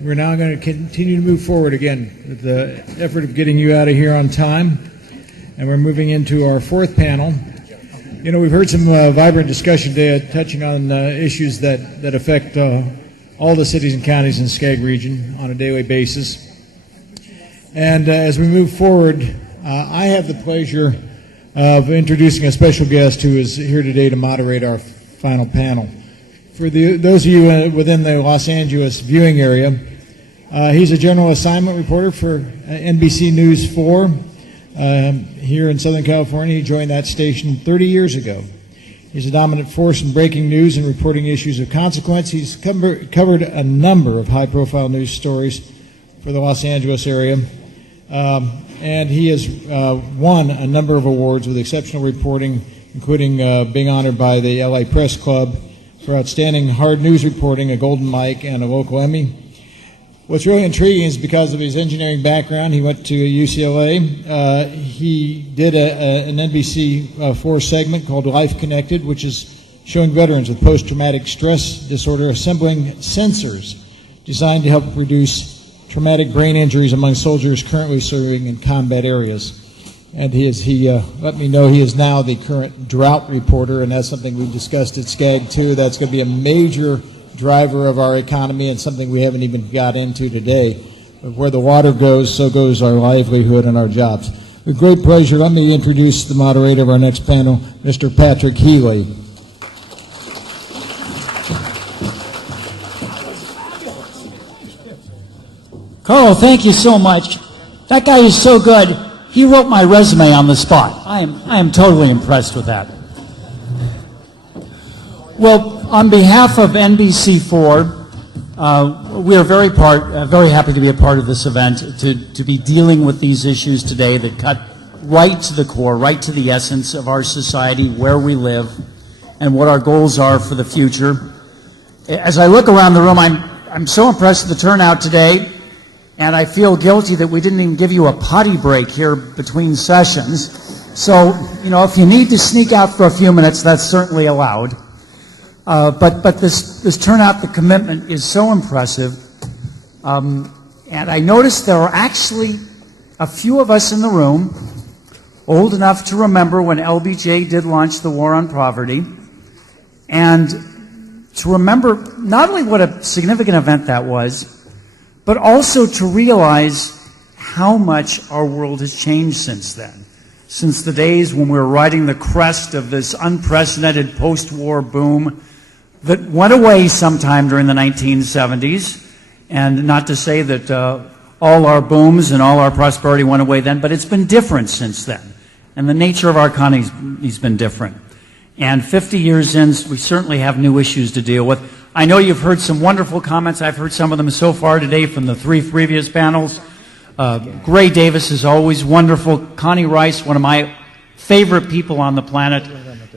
We're now going to continue to move forward again with the effort of getting you out of here on time. And we're moving into our fourth panel. You know, we've heard some vibrant discussion today touching on issues that affect all the cities and counties in the Skag region on a daily basis. And as we move forward, I have the pleasure of introducing a special guest who is here today to moderate our final panel. For those of you within the Los Angeles viewing area, he's a general assignment reporter for NBC News 4 here in Southern California. He joined that station 30 years ago. He's a dominant force in breaking news and reporting issues of consequence. He's covered a number of high-profile news stories for the Los Angeles area, and he has won a number of awards with exceptional reporting, including being honored by the LA Press Club for outstanding hard news reporting, a Golden Mike, and a local Emmy. What's really intriguing is because of his engineering background, he went to UCLA. He did an NBC4 segment called Life Connected, which is showing veterans with post-traumatic stress disorder assembling sensors designed to help reduce traumatic brain injuries among soldiers currently serving in combat areas. And he let me know he is now the current drought reporter, and that's something we discussed at SCAG too. That's going to be a major driver of our economy and something we haven't even got into today. But where the water goes, so goes our livelihood and our jobs. With great pleasure, let me introduce the moderator of our next panel, Mr. Patrick Healy. Carl, thank you so much. That guy is so good. He wrote my resume on the spot. I am totally impressed with that. Well, on behalf of NBC4, we are very happy to be a part of this event, to be dealing with these issues today that cut right to the core, right to the essence of our society, where we live, and what our goals are for the future. As I look around the room, I'm so impressed with the turnout today. And I feel guilty that we didn't even give you a potty break here between sessions. So, you know, if you need to sneak out for a few minutes, that's certainly allowed. But this turnout, the commitment is so impressive. And I noticed there are actually a few of us in the room old enough to remember when LBJ did launch the War on Poverty, and to remember not only what a significant event that was, but also to realize how much our world has changed since then. Since the days when we were riding the crest of this unprecedented post-war boom that went away sometime during the 1970s, and not to say that all our booms and all our prosperity went away then, but it's been different since then. And the nature of our economy has been different. And 50 years in, we certainly have new issues to deal with. I know you've heard some wonderful comments. I've heard some of them so far today from the three previous panels. Gray Davis is always wonderful. Connie Rice, one of my favorite people on the planet,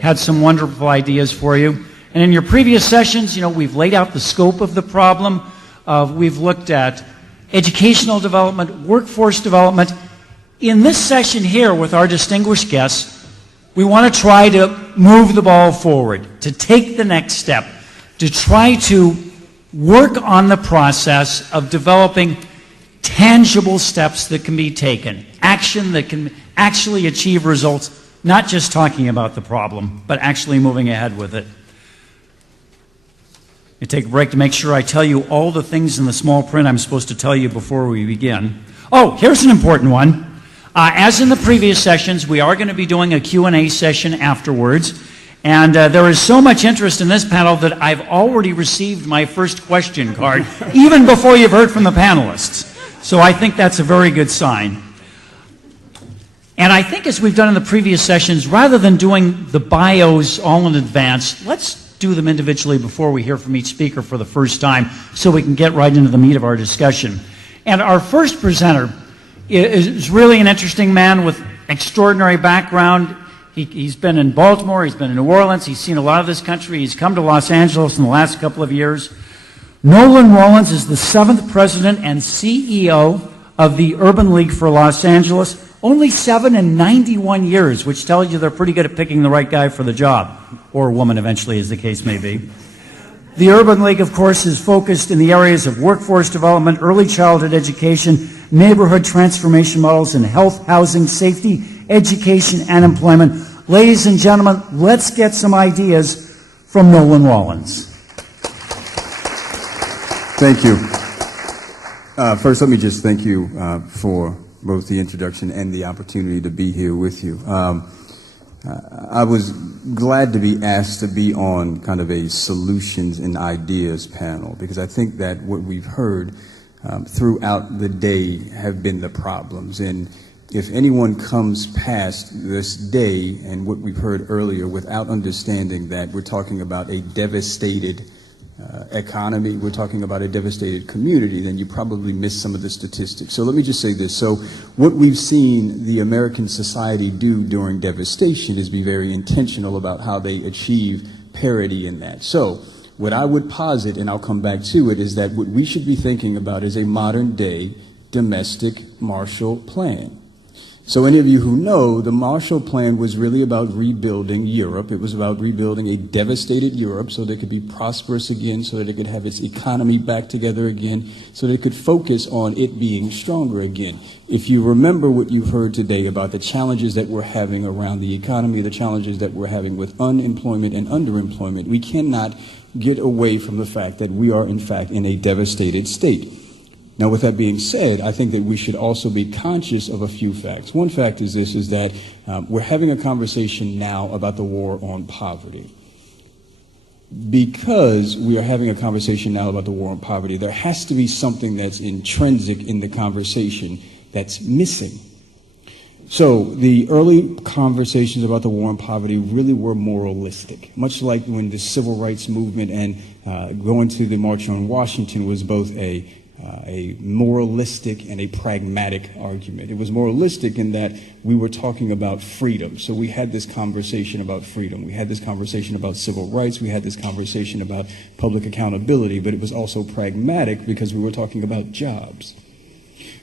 had some wonderful ideas for you. And in your previous sessions, you know, we've laid out the scope of the problem. We've looked at educational development, workforce development. In this session here with our distinguished guests, we want to try to move the ball forward, to take the next step, to try to work on the process of developing tangible steps that can be taken, action that can actually achieve results, not just talking about the problem, but actually moving ahead with it. I take a break to make sure I tell you all the things in the small print I'm supposed to tell you before we begin. Oh, here's an important one. As in the previous sessions, we are going to be doing a Q&A session afterwards. And there is so much interest in this panel that I've already received my first question card, even before you've heard from the panelists. So I think that's a very good sign. And I think, as we've done in the previous sessions, rather than doing the bios all in advance, let's do them individually before we hear from each speaker for the first time, so we can get right into the meat of our discussion. And our first presenter is really an interesting man with extraordinary background. He's been in Baltimore, he's been in New Orleans, he's seen a lot of this country, he's come to Los Angeles in the last couple of years. Nolan Rollins is the 7th president and CEO of the Urban League for Los Angeles. Only 7 in 91 years, which tells you they're pretty good at picking the right guy for the job, or woman eventually, as the case may be. The Urban League, of course, is focused in the areas of workforce development, early childhood education, neighborhood transformation models, and health, housing, safety, education, and employment. Ladies and gentlemen, let's get some ideas from Nolan Rollins. Thank you. First, let me just thank you for both the introduction and the opportunity to be here with you. I was glad to be asked to be on kind of a solutions and ideas panel, because I think that what we've heard throughout the day have been the problems. And if anyone comes past this day and what we've heard earlier without understanding that we're talking about a devastated economy, we're talking about a devastated community, then you probably miss some of the statistics. So let me just say this. So what we've seen the American society do during devastation is be very intentional about how they achieve parity in that. So what I would posit, and I'll come back to it, is that what we should be thinking about is a modern day domestic Marshall Plan. So any of you who know, the Marshall Plan was really about rebuilding Europe. It was about rebuilding a devastated Europe so that it could be prosperous again, so that it could have its economy back together again, so that it could focus on it being stronger again. If you remember what you've heard today about the challenges that we're having around the economy, the challenges that we're having with unemployment and underemployment, we cannot get away from the fact that we are in fact in a devastated state. Now, with that being said, I think that we should also be conscious of a few facts. One fact is this, is that we're having a conversation now about the war on poverty. Because we are having a conversation now about the war on poverty, there has to be something that's intrinsic in the conversation that's missing. So the early conversations about the war on poverty really were moralistic, much like when the civil rights movement and going to the March on Washington was both a moralistic and a pragmatic argument. It was moralistic in that we were talking about freedom. So we had this conversation about freedom. We had this conversation about civil rights. We had this conversation about public accountability. But it was also pragmatic because we were talking about jobs.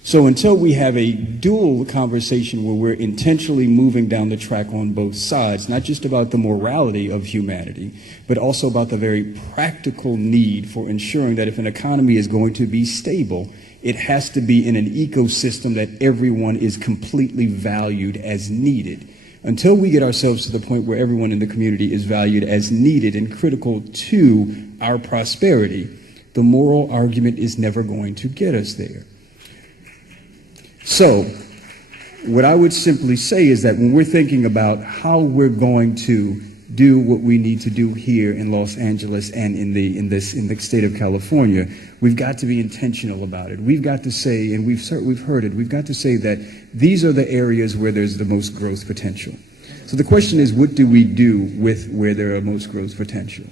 So until we have a dual conversation where we're intentionally moving down the track on both sides, not just about the morality of humanity, but also about the very practical need for ensuring that if an economy is going to be stable, it has to be in an ecosystem that everyone is completely valued as needed. Until we get ourselves to the point where everyone in the community is valued as needed and critical to our prosperity, the moral argument is never going to get us there. So, what I would simply say is that when we're thinking about how we're going to do what we need to do here in Los Angeles and in the state of California, we've got to be intentional about it. We've got to say, and we've heard it, we've got to say that these are the areas where there's the most growth potential. So the question is, what do we do with where there are most growth potential?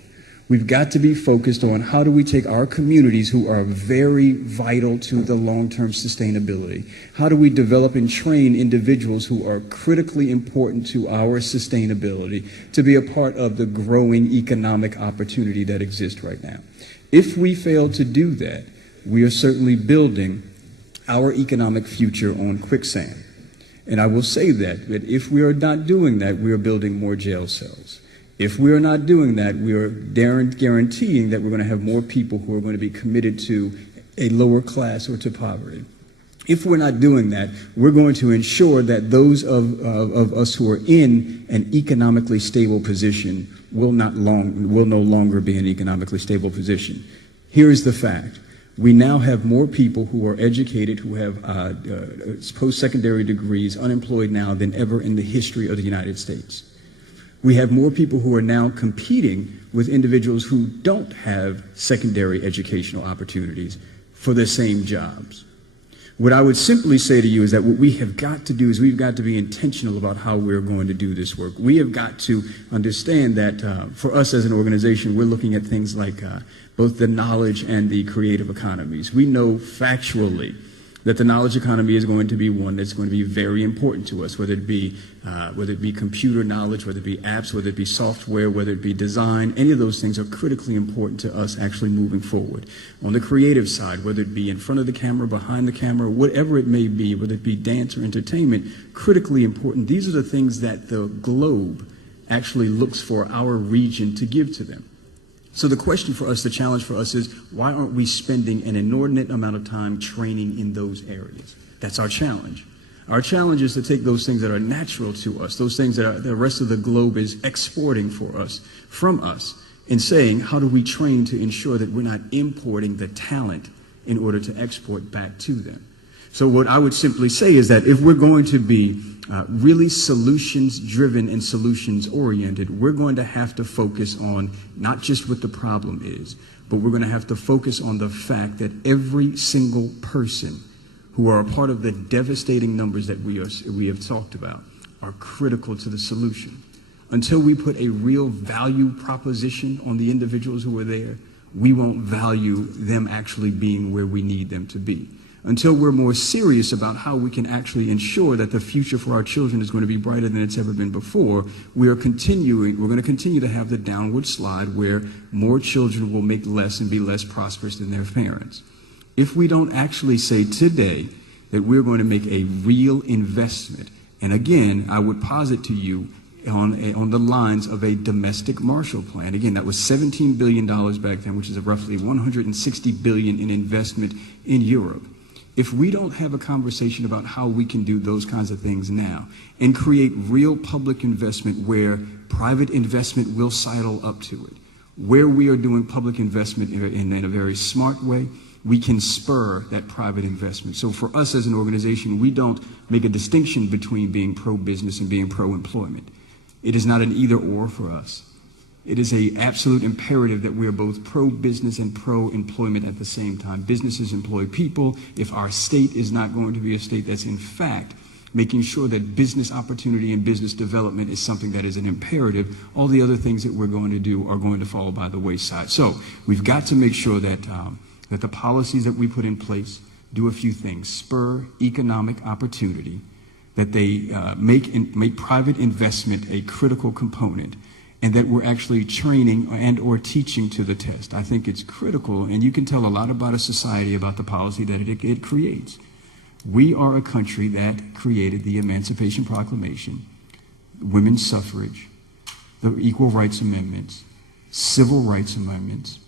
We've got to be focused on how do we take our communities who are very vital to the long-term sustainability. How do we develop and train individuals who are critically important to our sustainability to be a part of the growing economic opportunity that exists right now? If we fail to do that, we are certainly building our economic future on quicksand. And I will say that if we are not doing that, we are building more jail cells. If we are not doing that, we are guaranteeing that we're going to have more people who are going to be committed to a lower class or to poverty. If we're not doing that, we're going to ensure that those of us who are in an economically stable position will no longer be in an economically stable position. Here is the fact. We now have more people who are educated, who have post-secondary degrees, unemployed now than ever in the history of the United States. We have more people who are now competing with individuals who don't have secondary educational opportunities for the same jobs. What I would simply say to you is that what we have got to do is we've got to be intentional about how we're going to do this work. We have got to understand that for us as an organization, we're looking at things like both the knowledge and the creative economies. We know factually that the knowledge economy is going to be one that's going to be very important to us, whether it be computer knowledge, whether it be apps, whether it be software, whether it be design. Any of those things are critically important to us actually moving forward. On the creative side, whether it be in front of the camera, behind the camera, whatever it may be, whether it be dance or entertainment, critically important. These are the things that the globe actually looks for our region to give to them. So the question for us, the challenge for us is, why aren't we spending an inordinate amount of time training in those areas? That's our challenge. Our challenge is to take those things that are natural to us, those things that the rest of the globe is exporting for us, from us, and saying, how do we train to ensure that we're not importing the talent in order to export back to them? So what I would simply say is that if we're going to be really solutions-driven and solutions-oriented, we're going to have to focus on not just what the problem is, but we're going to have to focus on the fact that every single person who are a part of the devastating numbers that we have talked about are critical to the solution. Until we put a real value proposition on the individuals who are there, we won't value them actually being where we need them to be. Until we're more serious about how we can actually ensure that the future for our children is going to be brighter than it's ever been before, we're going to continue to have the downward slide where more children will make less and be less prosperous than their parents. If we don't actually say today that we're going to make a real investment, and again, I would posit to you on the lines of a domestic Marshall Plan. Again, that was $17 billion back then, which is roughly $160 billion in investment in Europe. If we don't have a conversation about how we can do those kinds of things now and create real public investment where private investment will sidle up to it, where we are doing public investment in a very smart way, we can spur that private investment. So for us as an organization, we don't make a distinction between being pro-business and being pro-employment. It is not an either-or for us. It is an absolute imperative that we are both pro-business and pro-employment at the same time. Businesses employ people. If our state is not going to be a state that's in fact making sure that business opportunity and business development is something that is an imperative, all the other things that we're going to do are going to fall by the wayside. So we've got to make sure that that the policies that we put in place do a few things: spur economic opportunity, that they make private investment a critical component, and that we're actually training and or teaching to the test. I think it's critical, and you can tell a lot about a society about the policy that it creates. We are a country that created the Emancipation Proclamation, women's suffrage, the Equal Rights Amendments, Civil Rights Amendments.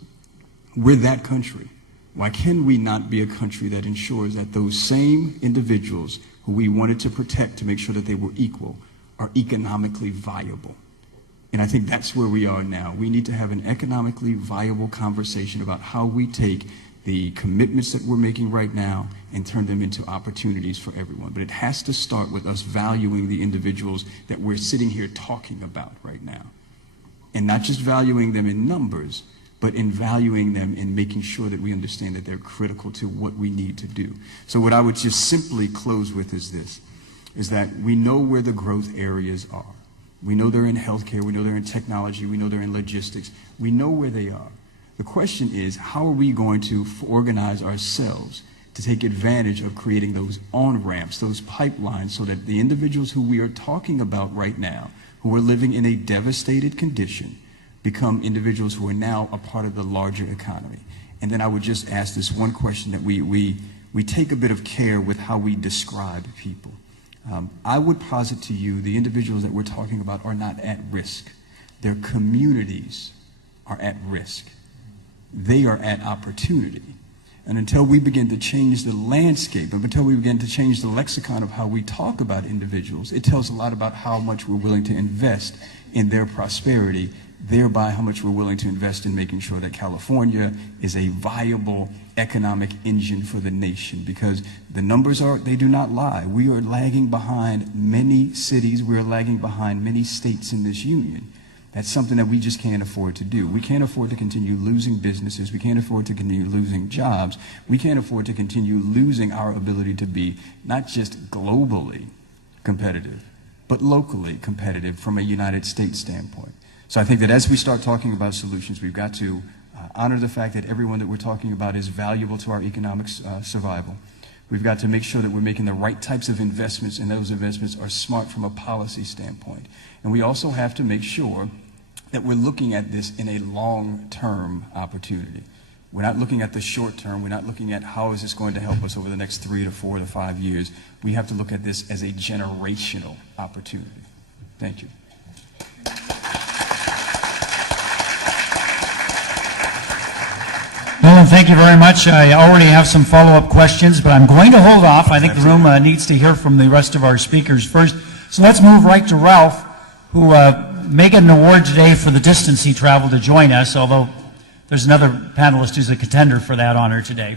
We're that country. Why can we not be a country that ensures that those same individuals who we wanted to protect to make sure that they were equal are economically viable? And I think that's where we are now. We need to have an economically viable conversation about how we take the commitments that we're making right now and turn them into opportunities for everyone. But it has to start with us valuing the individuals that we're sitting here talking about right now. And not just valuing them in numbers, but in valuing them and making sure that we understand that they're critical to what we need to do. So what I would just simply close with is this, is that we know where the growth areas are. We know they're in healthcare, we know they're in technology, we know they're in logistics. We know where they are. The question is, how are we going to organize ourselves to take advantage of creating those on-ramps, those pipelines, so that the individuals who we are talking about right now, who are living in a devastated condition, become individuals who are now a part of the larger economy. And then I would just ask this one question, that we take a bit of care with how we describe people. I would posit to you the individuals that we're talking about are not at risk. Their communities are at risk. They are at opportunity. And until we begin to change the landscape, and until we begin to change the lexicon of how we talk about individuals, it tells a lot about how much we're willing to invest in their prosperity, thereby how much we're willing to invest in making sure that California is a viable economic engine for the nation. Because the numbers they do not lie. We are lagging behind many cities. We are lagging behind many states in this union. That's something that we just can't afford to do. We can't afford to continue losing businesses. We can't afford to continue losing jobs. We can't afford to continue losing our ability to be not just globally competitive, but locally competitive from a United States standpoint. So I think that as we start talking about solutions, we've got to honor the fact that everyone that we're talking about is valuable to our economic survival. We've got to make sure that we're making the right types of investments, and those investments are smart from a policy standpoint. And we also have to make sure that we're looking at this in a long-term opportunity. We're not looking at the short term. We're not looking at how is this going to help us over the next 3 to 4 to 5 years. We have to look at this as a generational opportunity. Thank you. thank you very much. I already have some follow-up questions, but I'm going to hold off. I think the room needs to hear from the rest of our speakers first. So let's move right to Ralph, who may get an award today for the distance he traveled to join us, although there's another panelist who's a contender for that honor today.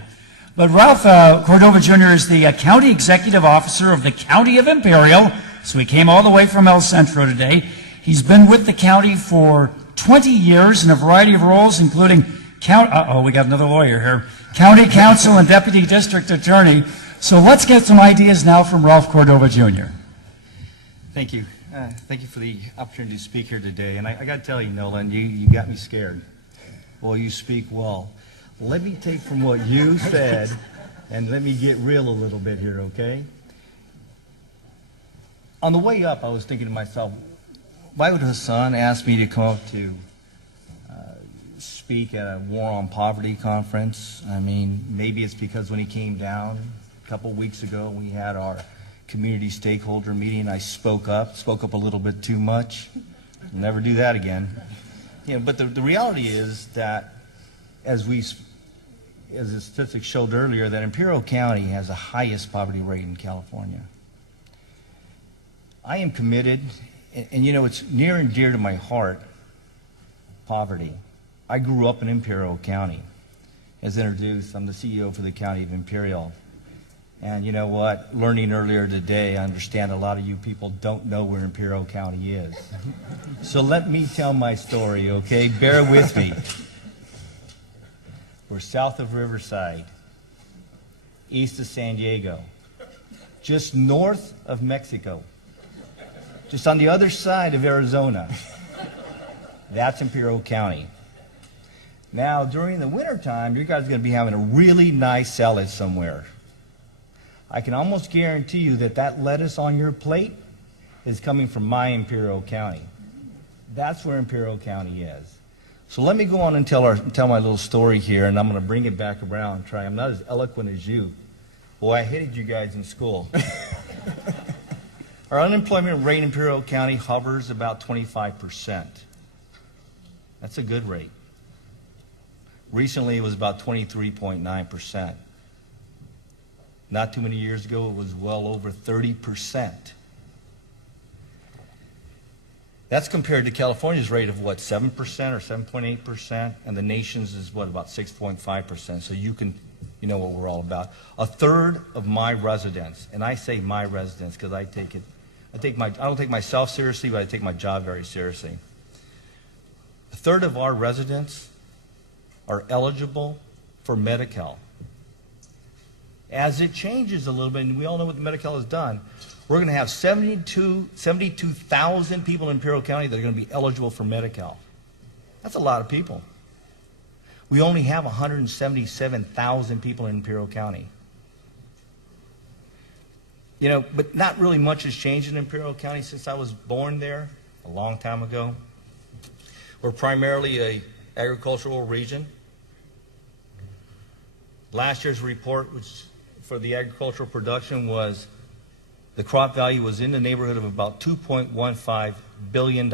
But Ralph Cordova Jr. is the County Executive Officer of the County of Imperial, so he came all the way from El Centro today. He's been with the county for 20 years in a variety of roles, including we got another lawyer here. County Counsel and Deputy District Attorney. So let's get some ideas now from Ralph Cordova Jr. Thank you. Thank you for the opportunity to speak here today. And I got to tell you, Nolan, you got me scared. Well, you speak well. Let me take from what you said and let me get real a little bit here, okay? On the way up, I was thinking to myself, why would Hassan ask me to come up to speak at a War on Poverty conference? I mean, maybe it's because when he came down a couple weeks ago, we had our community stakeholder meeting. I spoke up a little bit too much. I'll never do that again. You know, but the reality is that as the statistics showed earlier, that Imperial County has the highest poverty rate in California. I am committed, and you know, it's near and dear to my heart, poverty. I grew up in Imperial County. As introduced, I'm the CEO for the County of Imperial. And you know what? Learning earlier today, I understand a lot of you people don't know where Imperial County is. So let me tell my story, okay? Bear with me. We're south of Riverside, east of San Diego, just north of Mexico, just on the other side of Arizona. That's Imperial County. Now, during the wintertime, you guys are going to be having a really nice salad somewhere. I can almost guarantee you that that lettuce on your plate is coming from my Imperial County. That's where Imperial County is. So let me go on and tell my little story here, and I'm going to bring it back around. I'm not as eloquent as you. Boy, I hated you guys in school. Our unemployment rate in Imperial County hovers about 25%. That's a good rate. Recently, it was about 23.9%. Not too many years ago, it was well over 30%. That's compared to California's rate of, what, 7% or 7.8%? And the nation's is, what, about 6.5%. So you know what we're all about. A third of my residents, and I say my residents because I don't take myself seriously, but I take my job very seriously. A third of our residents are eligible for Medi-Cal. As it changes a little bit, and we all know what the Medi-Cal has done, we're going to have 72,000 people in Imperial County that are going to be eligible for Medi-Cal. That's a lot of people. We only have 177,000 people in Imperial County. You know, but not really much has changed in Imperial County since I was born there a long time ago. We're primarily an agricultural region. Last year's report, which for the agricultural production, was the crop value was in the neighborhood of about $2.15 billion.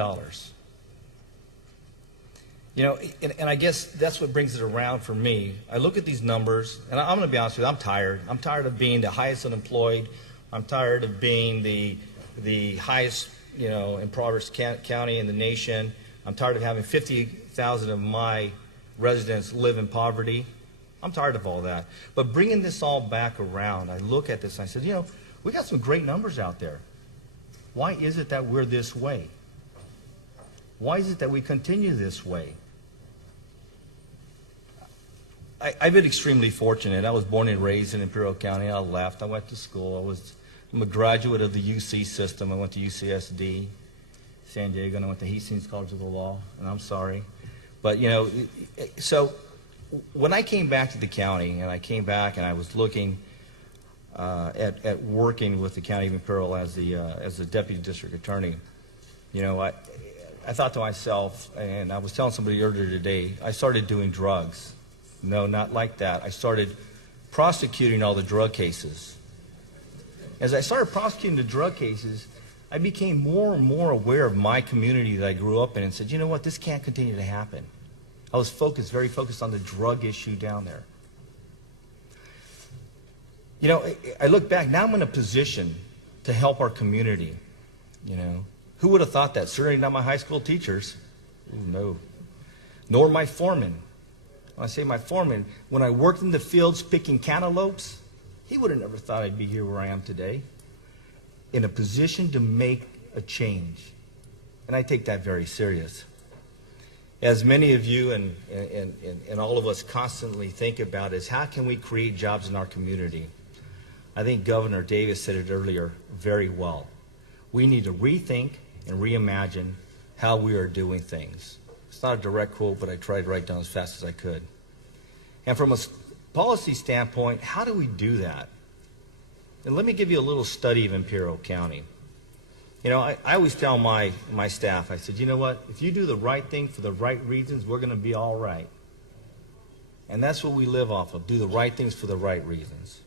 You know, and I guess that's what brings it around for me. I look at these numbers, and I'm going to be honest with you, I'm tired. I'm tired of being the highest unemployed. I'm tired of being the highest, you know, impoverished county in the nation. I'm tired of having 50,000 of my residents live in poverty. I'm tired of all that. But bringing this all back around, I look at this and I said, you know, we got some great numbers out there. Why is it that we're this way? Why is it that we continue this way? I've been extremely fortunate. I was born and raised in Imperial County. I left. I went to school. I'm a graduate of the UC system. I went to UCSD, San Diego, and I went to Hastings College of the Law, and I'm sorry. But, you know, so when I came back to the county, and I came back and I was looking at working with the County of Imperial as the Deputy District Attorney, you know, I thought to myself, and I was telling somebody earlier today, I started doing drugs. No, not like that. I started prosecuting all the drug cases. As I started prosecuting the drug cases, I became more and more aware of my community that I grew up in and said, you know what, this can't continue to happen. I was very focused on the drug issue down there. You know, I look back, now I'm in a position to help our community, you know. Who would have thought that? Certainly not my high school teachers. Ooh, no. Nor my foreman. When I say my foreman, when I worked in the fields picking cantaloupes, he would have never thought I'd be here where I am today, in a position to make a change. And I take that very serious. As many of you and all of us constantly think about is how can we create jobs in our community? I think Governor Davis said it earlier very well. We need to rethink and reimagine how we are doing things. It's not a direct quote, but I tried to write down as fast as I could. And from a policy standpoint, how do we do that? And let me give you a little study of Imperial County. You know, I always tell my staff, I said, you know what, if you do the right thing for the right reasons, we're going to be all right. And that's what we live off of, do the right things for the right reasons.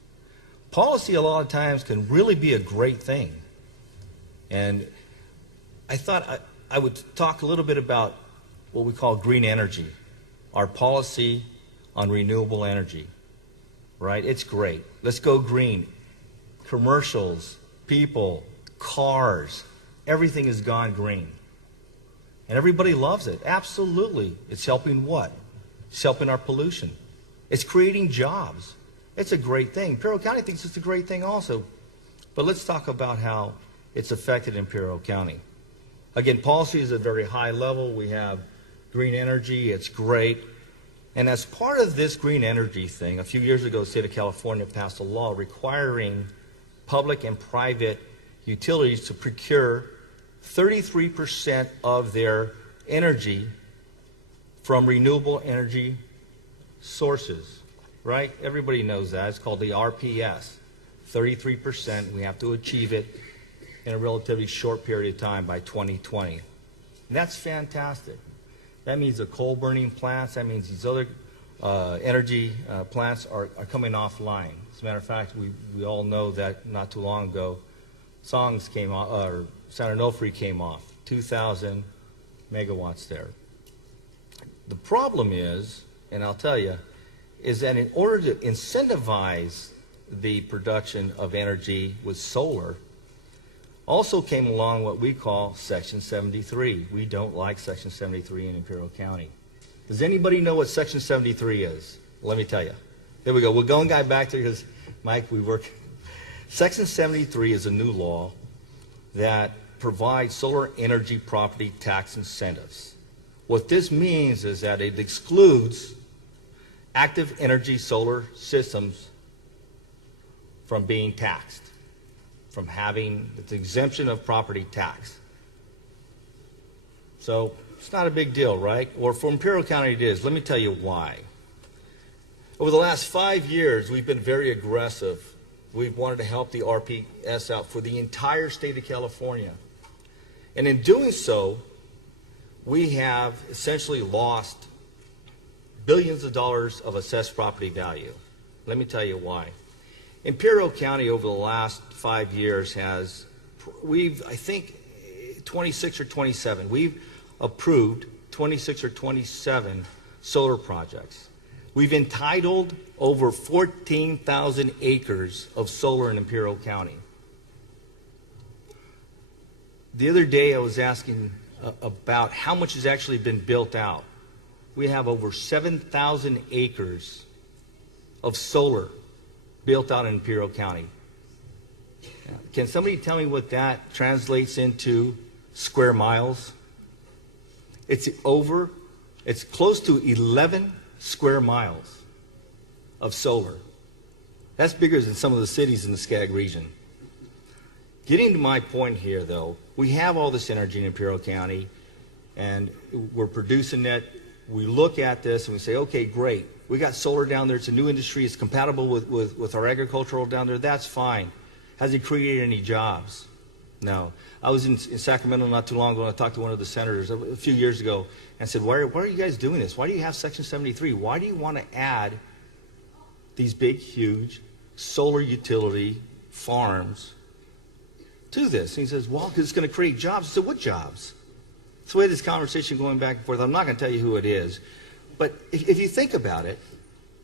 Policy a lot of times can really be a great thing. And I thought I would talk a little bit about what we call green energy, our policy on renewable energy, right? It's great. Let's go green. Commercials, people, cars, everything has gone green. And everybody loves it. Absolutely. It's helping what? It's helping our pollution. It's creating jobs. It's a great thing. Imperial County thinks it's a great thing also. But let's talk about how it's affected Imperial County. Again, policy is at a very high level. We have green energy. It's great. And as part of this green energy thing, a few years ago, the state of California passed a law requiring public and private utilities to procure 33% of their energy from renewable energy sources, right? Everybody knows that. It's called the RPS. 33%. We have to achieve it in a relatively short period of time by 2020. And that's fantastic. That means the coal-burning plants, that means these other energy plants are coming offline. As a matter of fact, we all know that not too long ago, Songs came off, or San Onofre came off, 2,000 megawatts there. The problem is, and I'll tell you, is that in order to incentivize the production of energy with solar, also came along what we call Section 73. We don't like Section 73 in Imperial County. Does anybody know what Section 73 is? Let me tell you. There we go. We're going back there because, Mike, we work. Section 73 is a new law that provides solar energy property tax incentives. What this means is that it excludes active energy solar systems from being taxed, from having the exemption of property tax. So it's not a big deal, right? Or for Imperial County it is. Let me tell you why. Over the last 5 years, we've been very aggressive. We've wanted to help the RPS out for the entire state of California. And in doing so, we have essentially lost billions of dollars of assessed property value. Let me tell you why. Imperial County over the last 5 years has, I think 26 or 27, we've approved 26 or 27 solar projects. We've entitled over 14,000 acres of solar in Imperial County. The other day I was asking about how much has actually been built out. We have over 7,000 acres of solar built out in Imperial County. Can somebody tell me what that translates into square miles? It's close to 11 square miles of solar. That's bigger than some of the cities in the Skag region. Getting to my point here, though, we have all this energy in Imperial County, and we're producing it. We look at this and we say, okay, great. We got solar down there. It's a new industry. It's compatible with our agricultural down there. That's fine. Has it created any jobs? No. I was in Sacramento not too long ago, and I talked to one of the senators a few years ago and said, why are you guys doing this? Why do you have Section 73? Why do you want to add these big, huge solar utility farms to this? And he says, well, because it's going to create jobs. I said, what jobs? It's the way this conversation going back and forth. I'm not going to tell you who it is. But if you think about it,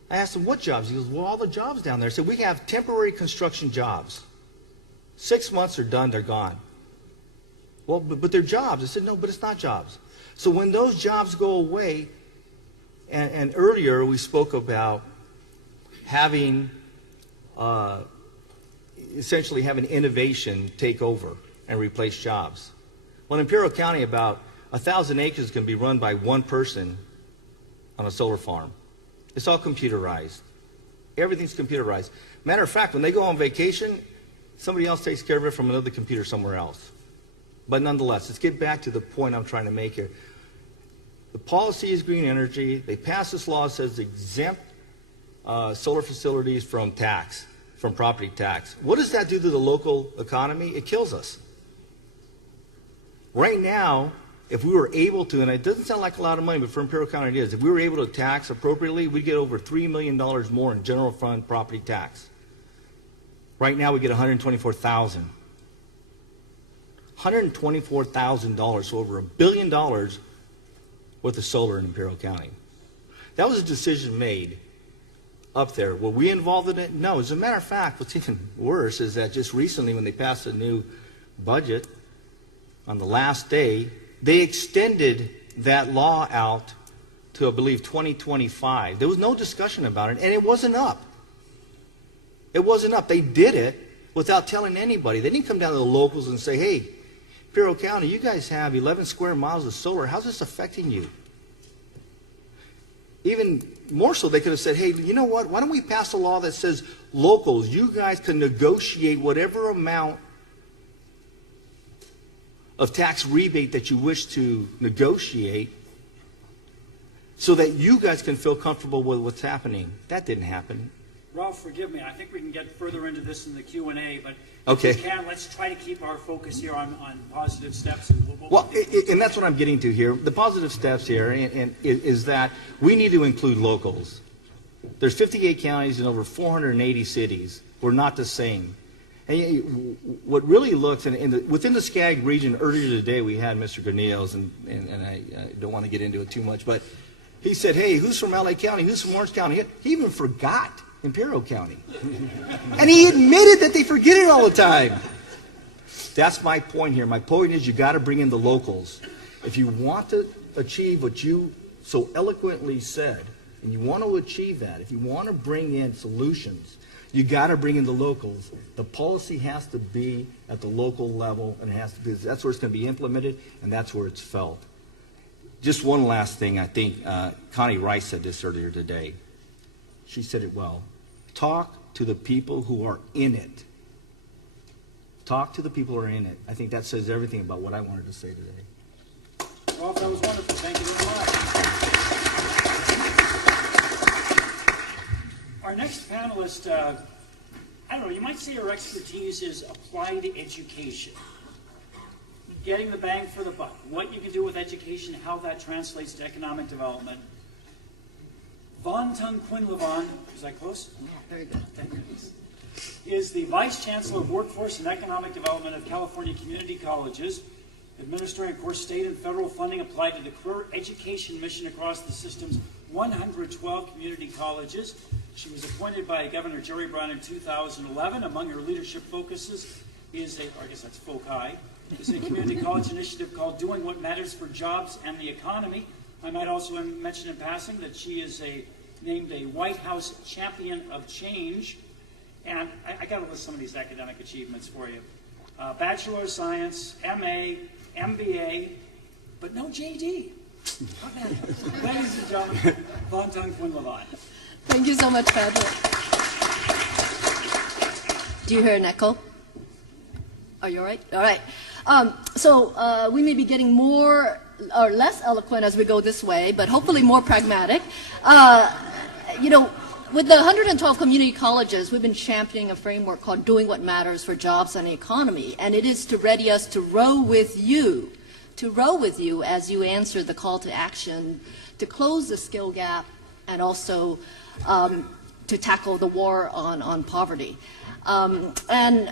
I asked him, what jobs? He goes, well, all the jobs down there. I said, we have temporary construction jobs. 6 months are done, they're gone. Well, but they're jobs. I said, no, but it's not jobs. So when those jobs go away, and earlier we spoke about having, essentially having innovation take over and replace jobs. Well, in Imperial County, about 1,000 acres can be run by one person on a solar farm. It's all computerized. Everything's computerized. Matter of fact, when they go on vacation, somebody else takes care of it from another computer somewhere else. But nonetheless, let's get back to the point I'm trying to make here. The policy is green energy. They passed this law that says exempt solar facilities from tax, from property tax. What does that do to the local economy? It kills us. Right now, if we were able to, and it doesn't sound like a lot of money, but for Imperial County it is, if we were able to tax appropriately, we'd get over $3 million more in general fund property tax. Right now we get $124,000. $124,000, so over $1 billion worth of solar in Imperial County. That was a decision made up there. Were we involved in it? No. As a matter of fact, what's even worse is that just recently when they passed a new budget, on the last day, they extended that law out to, I believe, 2025. There was no discussion about it, and it wasn't up. It wasn't up. They did it without telling anybody. They didn't come down to the locals and say, hey, Imperial County, you guys have 11 square miles of solar. How's this affecting you? Even more so, they could have said, hey, you know what? Why don't we pass a law that says locals, you guys can negotiate whatever amount of tax rebate that you wish to negotiate so that you guys can feel comfortable with what's happening. That didn't happen. Ralph, forgive me. I think we can get further into this in the Q&A, but okay. If we can, let's try to keep our focus here on positive steps. And well, and that's what I'm getting to here. The positive steps here is that we need to include locals. There's 58 counties and over 480 cities. We're not the same. And what really looks, within the Skag region, earlier today we had Mr. Granillos, and I don't want to get into it too much, but he said, hey, who's from LA County? Who's from Orange County? He even forgot Imperial County. And he admitted that they forget it all the time. That's my point here. My point is you got to bring in the locals. If you want to achieve what you so eloquently said, and you want to achieve that, if you want to bring in solutions, you got to bring in the locals. The policy has to be at the local level, and it has to be, that's where it's going to be implemented, and that's where it's felt. Just one last thing. I think Connie Rice said this earlier today. She said it well. Talk to the people who are in it. Talk to the people who are in it. I think that says everything about what I wanted to say today. Well, that was wonderful. Thank you very much. Our next panelist, I don't know, you might say her expertise is applied education. Getting the bang for the buck. What you can do with education, how that translates to economic development. Von Tung Quinn Levon, is that close? Yeah, very good. Thank goodness. Is the Vice Chancellor of Workforce and Economic Development of California Community Colleges, administering, of course, state and federal funding applied to the career education mission across the system's 112 community colleges. She was appointed by Governor Jerry Brown in 2011. Among her leadership focuses is I guess that's foci, is a community college initiative called Doing What Matters for Jobs and the Economy. I might also mention in passing that she is named a White House Champion of Change. And I got to list some of these academic achievements for you. Bachelor of Science, MA, MBA, but no JD. Ladies and gentlemen, Von Tung Quinn Levon. Thank you so much, Patrick. Do you hear an echo? Are you all right? All right. So we may be getting more or less eloquent as we go this way, but hopefully more pragmatic. With the 112 community colleges, we've been championing a framework called Doing What Matters for Jobs and the Economy, and it is to ready us to row with you as you answer the call to action to close the skill gap and also to tackle the war on poverty. And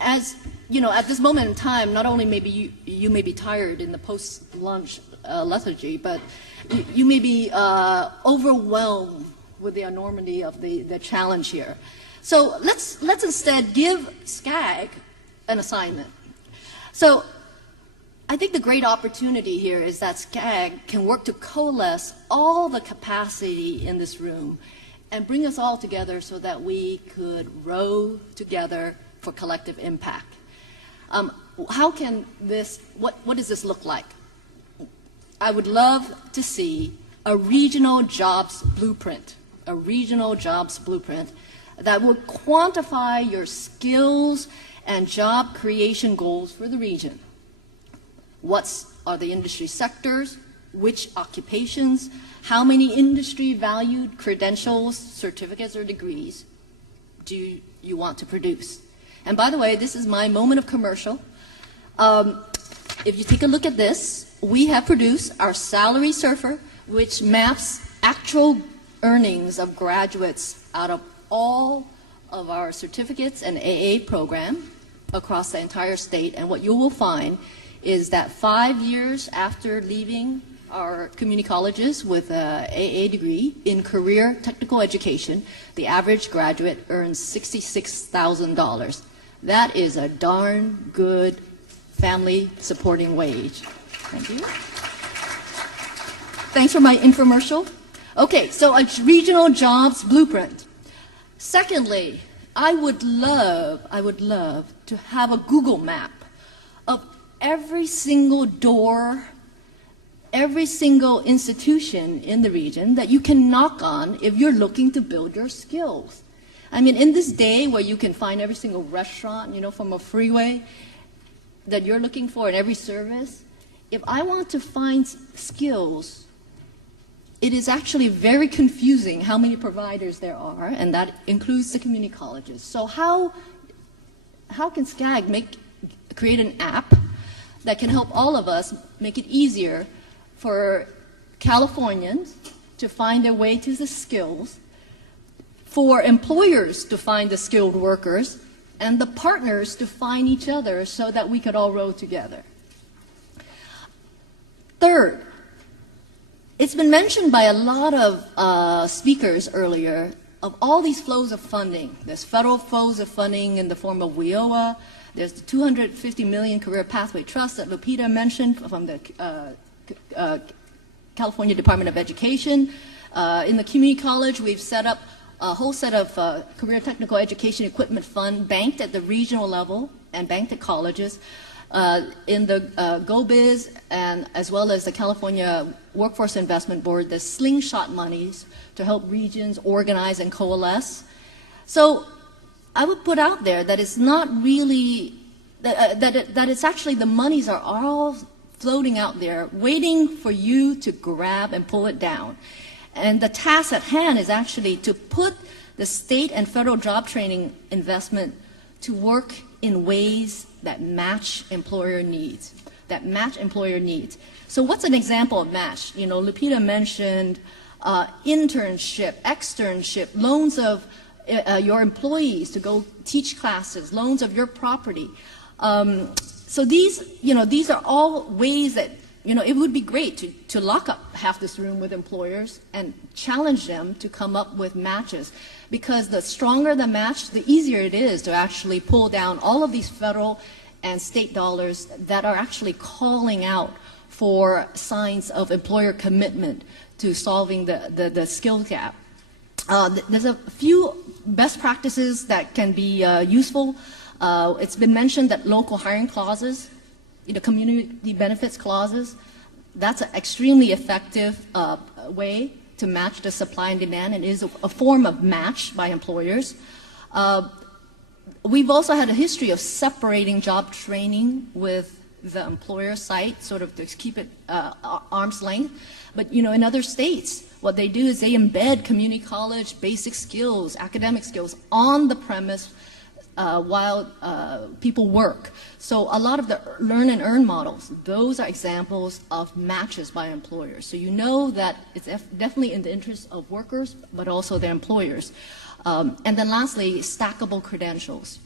as you know, at this moment in time, not only maybe you may be tired in the post-lunch lethargy, but you may be overwhelmed with the enormity of the challenge here. So let's instead give SCAG an assignment. So I think the great opportunity here is that SCAG can work to coalesce all the capacity in this room and bring us all together so that we could row together for collective impact. How can this, what does this look like? I would love to see a regional jobs blueprint, that would quantify your skills and job creation goals for the region. What are the industry sectors? Which occupations? How many industry-valued credentials, certificates, or degrees do you want to produce? And by the way, this is my moment of commercial. If you take a look at this, we have produced our salary surfer, which maps actual earnings of graduates out of all of our certificates and AA program across the entire state. And what you will find is that 5 years after leaving our community colleges with an AA degree in career technical education, the average graduate earns $66,000. That is a darn good family supporting wage. Thank you. Thanks for my infomercial. Okay, so a regional jobs blueprint. Secondly, I would love to have a Google map of every single door, every single institution in the region that you can knock on if you're looking to build your skills. I mean, in this day where you can find every single restaurant, from a freeway that you're looking for in every service, if I want to find skills, it is actually very confusing how many providers there are, and that includes the community colleges. So how can SCAG create an app that can help all of us make it easier for Californians to find their way to the skills, for employers to find the skilled workers, and the partners to find each other so that we could all row together? Third, it's been mentioned by a lot of speakers earlier of all these flows of funding. There's federal flows of funding in the form of WIOA. There's the $250 million Career Pathway Trust that Lupita mentioned from the California Department of Education. In the community college, we've set up a whole set of Career Technical Education Equipment Fund banked at the regional level and banked at colleges. In the GoBiz and as well as the California Workforce Investment Board, the slingshot monies to help regions organize and coalesce. So I would put out there that it's not really, that it's actually the monies are all floating out there waiting for you to grab and pull it down. And the task at hand is actually to put the state and federal job training investment to work in ways that match employer needs, So what's an example of match? Lupita mentioned internship, externship, loans of your employees to go teach classes, loans of your property. So these are all ways that, it would be great to lock up half this room with employers and challenge them to come up with matches. Because the stronger the match, the easier it is to actually pull down all of these federal and state dollars that are actually calling out for signs of employer commitment to solving the skill gap. There's a few best practices that can be useful. It's been mentioned that local hiring clauses, community benefits clauses, that's an extremely effective way to match the supply and demand, and is a form of match by employers. We've also had a history of separating job training with the employer site, sort of to keep it arm's length. But in other states, what they do is they embed community college basic skills, academic skills on the premise while people work. So a lot of the learn and earn models, those are examples of matches by employers. So that it's definitely in the interest of workers, but also their employers. And then lastly, stackable credentials.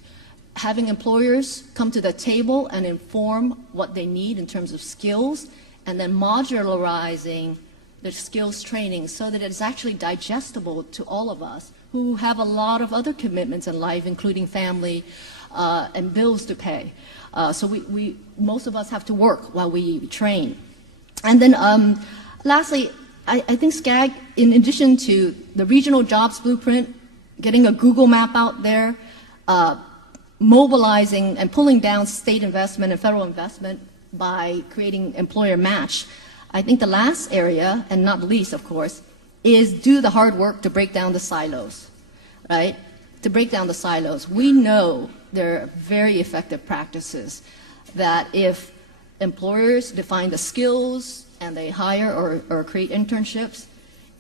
Having employers come to the table and inform what they need in terms of skills, and then modularizing the skills training, so that it's actually digestible to all of us who have a lot of other commitments in life, including family and bills to pay. So most of us have to work while we train. And then lastly, I think SCAG, in addition to the regional jobs blueprint, getting a Google map out there, mobilizing and pulling down state investment and federal investment by creating employer match, I think the last area, and not least, of course, is do the hard work to break down the silos, right? To break down the silos. We know there are very effective practices that if employers define the skills and they hire or create internships,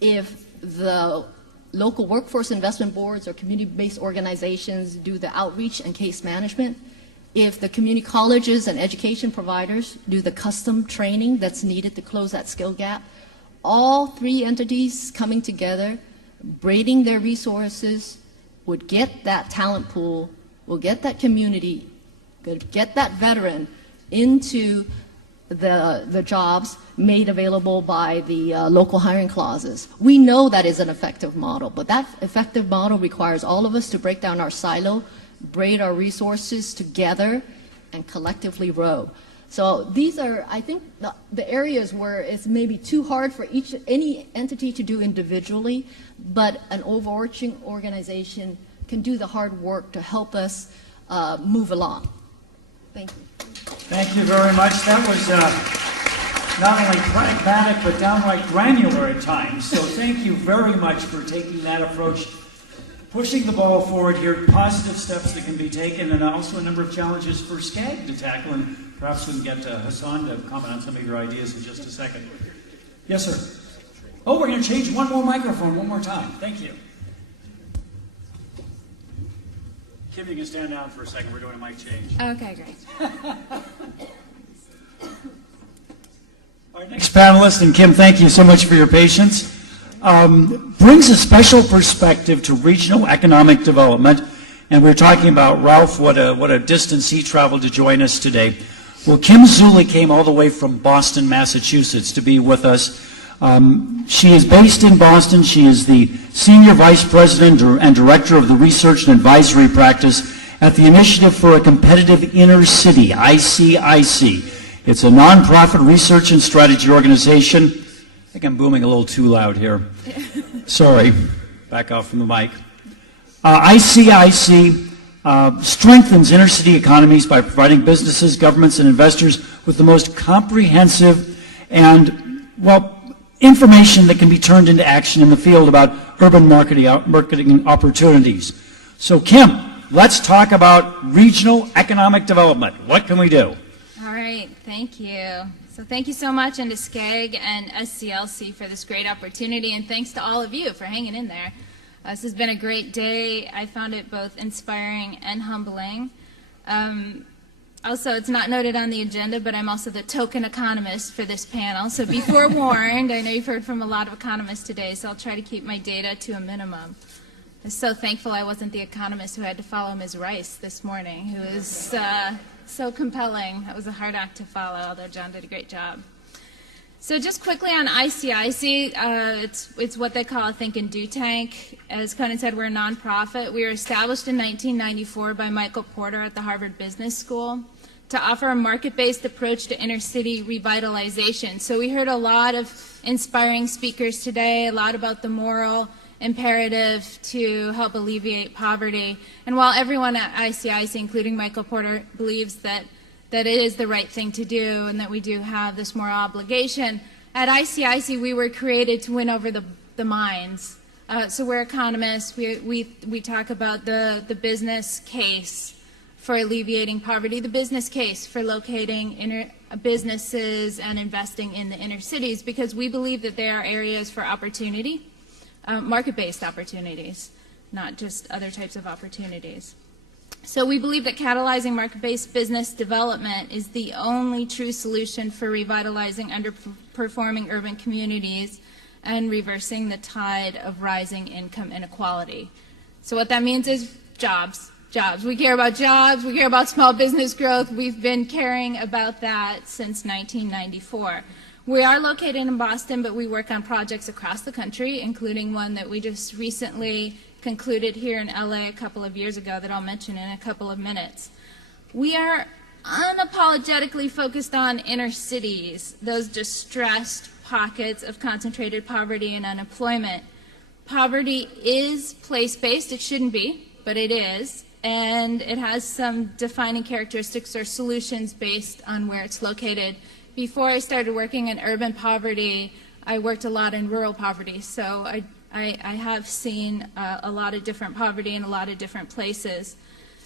if the local workforce investment boards or community-based organizations do the outreach and case management, if the community colleges and education providers do the custom training that's needed to close that skill gap, all three entities coming together, braiding their resources, would get that talent pool, will get that community, would get that veteran into the jobs made available by the local hiring clauses. We know that is an effective model, but that effective model requires all of us to break down our silo, braid our resources together, and collectively row. So these are, I think, the areas where it's maybe too hard for any entity to do individually, but an overarching organization can do the hard work to help us move along. Thank you. Thank you very much. That was not only pragmatic, but downright granular at times. So thank you very much for taking that approach, pushing the ball forward here, positive steps that can be taken, and also a number of challenges for SCAG to tackle. And perhaps we can get Hassan to comment on some of your ideas in just a second. Yes, sir. Oh, we're going to change one more microphone one more time. Thank you. Kim, you can stand down for a second. We're doing a mic change. Okay, great. Our next panelist, and Kim, thank you so much for your patience, brings a special perspective to regional economic development. And we're talking about Ralph, what a distance he traveled to join us today. Well, Kim Zulli came all the way from Boston, Massachusetts to be with us. She is based in Boston. She is the Senior Vice President and Director of the Research and Advisory Practice at the Initiative for a Competitive Inner City, ICIC. It's a nonprofit research and strategy organization. I think I'm booming a little too loud here. Sorry, back off from the mic. ICIC strengthens inner city economies by providing businesses, governments, and investors with the most comprehensive and, well, information that can be turned into action in the field about urban marketing opportunities. So, Kim, let's talk about regional economic development. What can we do? All right, thank you. So thank you so much, and to SCAG and SCLC for this great opportunity, and thanks to all of you for hanging in there. This has been a great day. I found it both inspiring and humbling. Also, it's not noted on the agenda, but I'm also the token economist for this panel, so be forewarned. I know you've heard from a lot of economists today, so I'll try to keep my data to a minimum. I'm so thankful I wasn't the economist who had to follow Ms. Rice this morning, who was so compelling. That was a hard act to follow, although John did a great job. So just quickly on ICIC, it's what they call a think and do tank. As Conan said, we're a nonprofit. We were established in 1994 by Michael Porter at the Harvard Business School to offer a market-based approach to inner city revitalization. So we heard a lot of inspiring speakers today, a lot about the moral imperative to help alleviate poverty. And while everyone at ICIC, including Michael Porter, believes that it is the right thing to do and that we do have this moral obligation, at ICIC we were created to win over the minds. So we're economists. We talk about the business case for alleviating poverty, the business case for locating businesses and investing in the inner cities, because we believe that they are areas for opportunity, market-based opportunities, not just other types of opportunities. So we believe that catalyzing market-based business development is the only true solution for revitalizing underperforming urban communities and reversing the tide of rising income inequality. So what that means is jobs. Jobs. We care about jobs. We care about small business growth. We've been caring about that since 1994. We are located in Boston, but we work on projects across the country, including one that we just recently concluded here in LA a couple of years ago that I'll mention in a couple of minutes. We are unapologetically focused on inner cities, those distressed pockets of concentrated poverty and unemployment. Poverty is place-based. It shouldn't be, but it is. And it has some defining characteristics or solutions based on where it's located. Before I started working in urban poverty, I worked a lot in rural poverty. So I have seen a lot of different poverty in a lot of different places.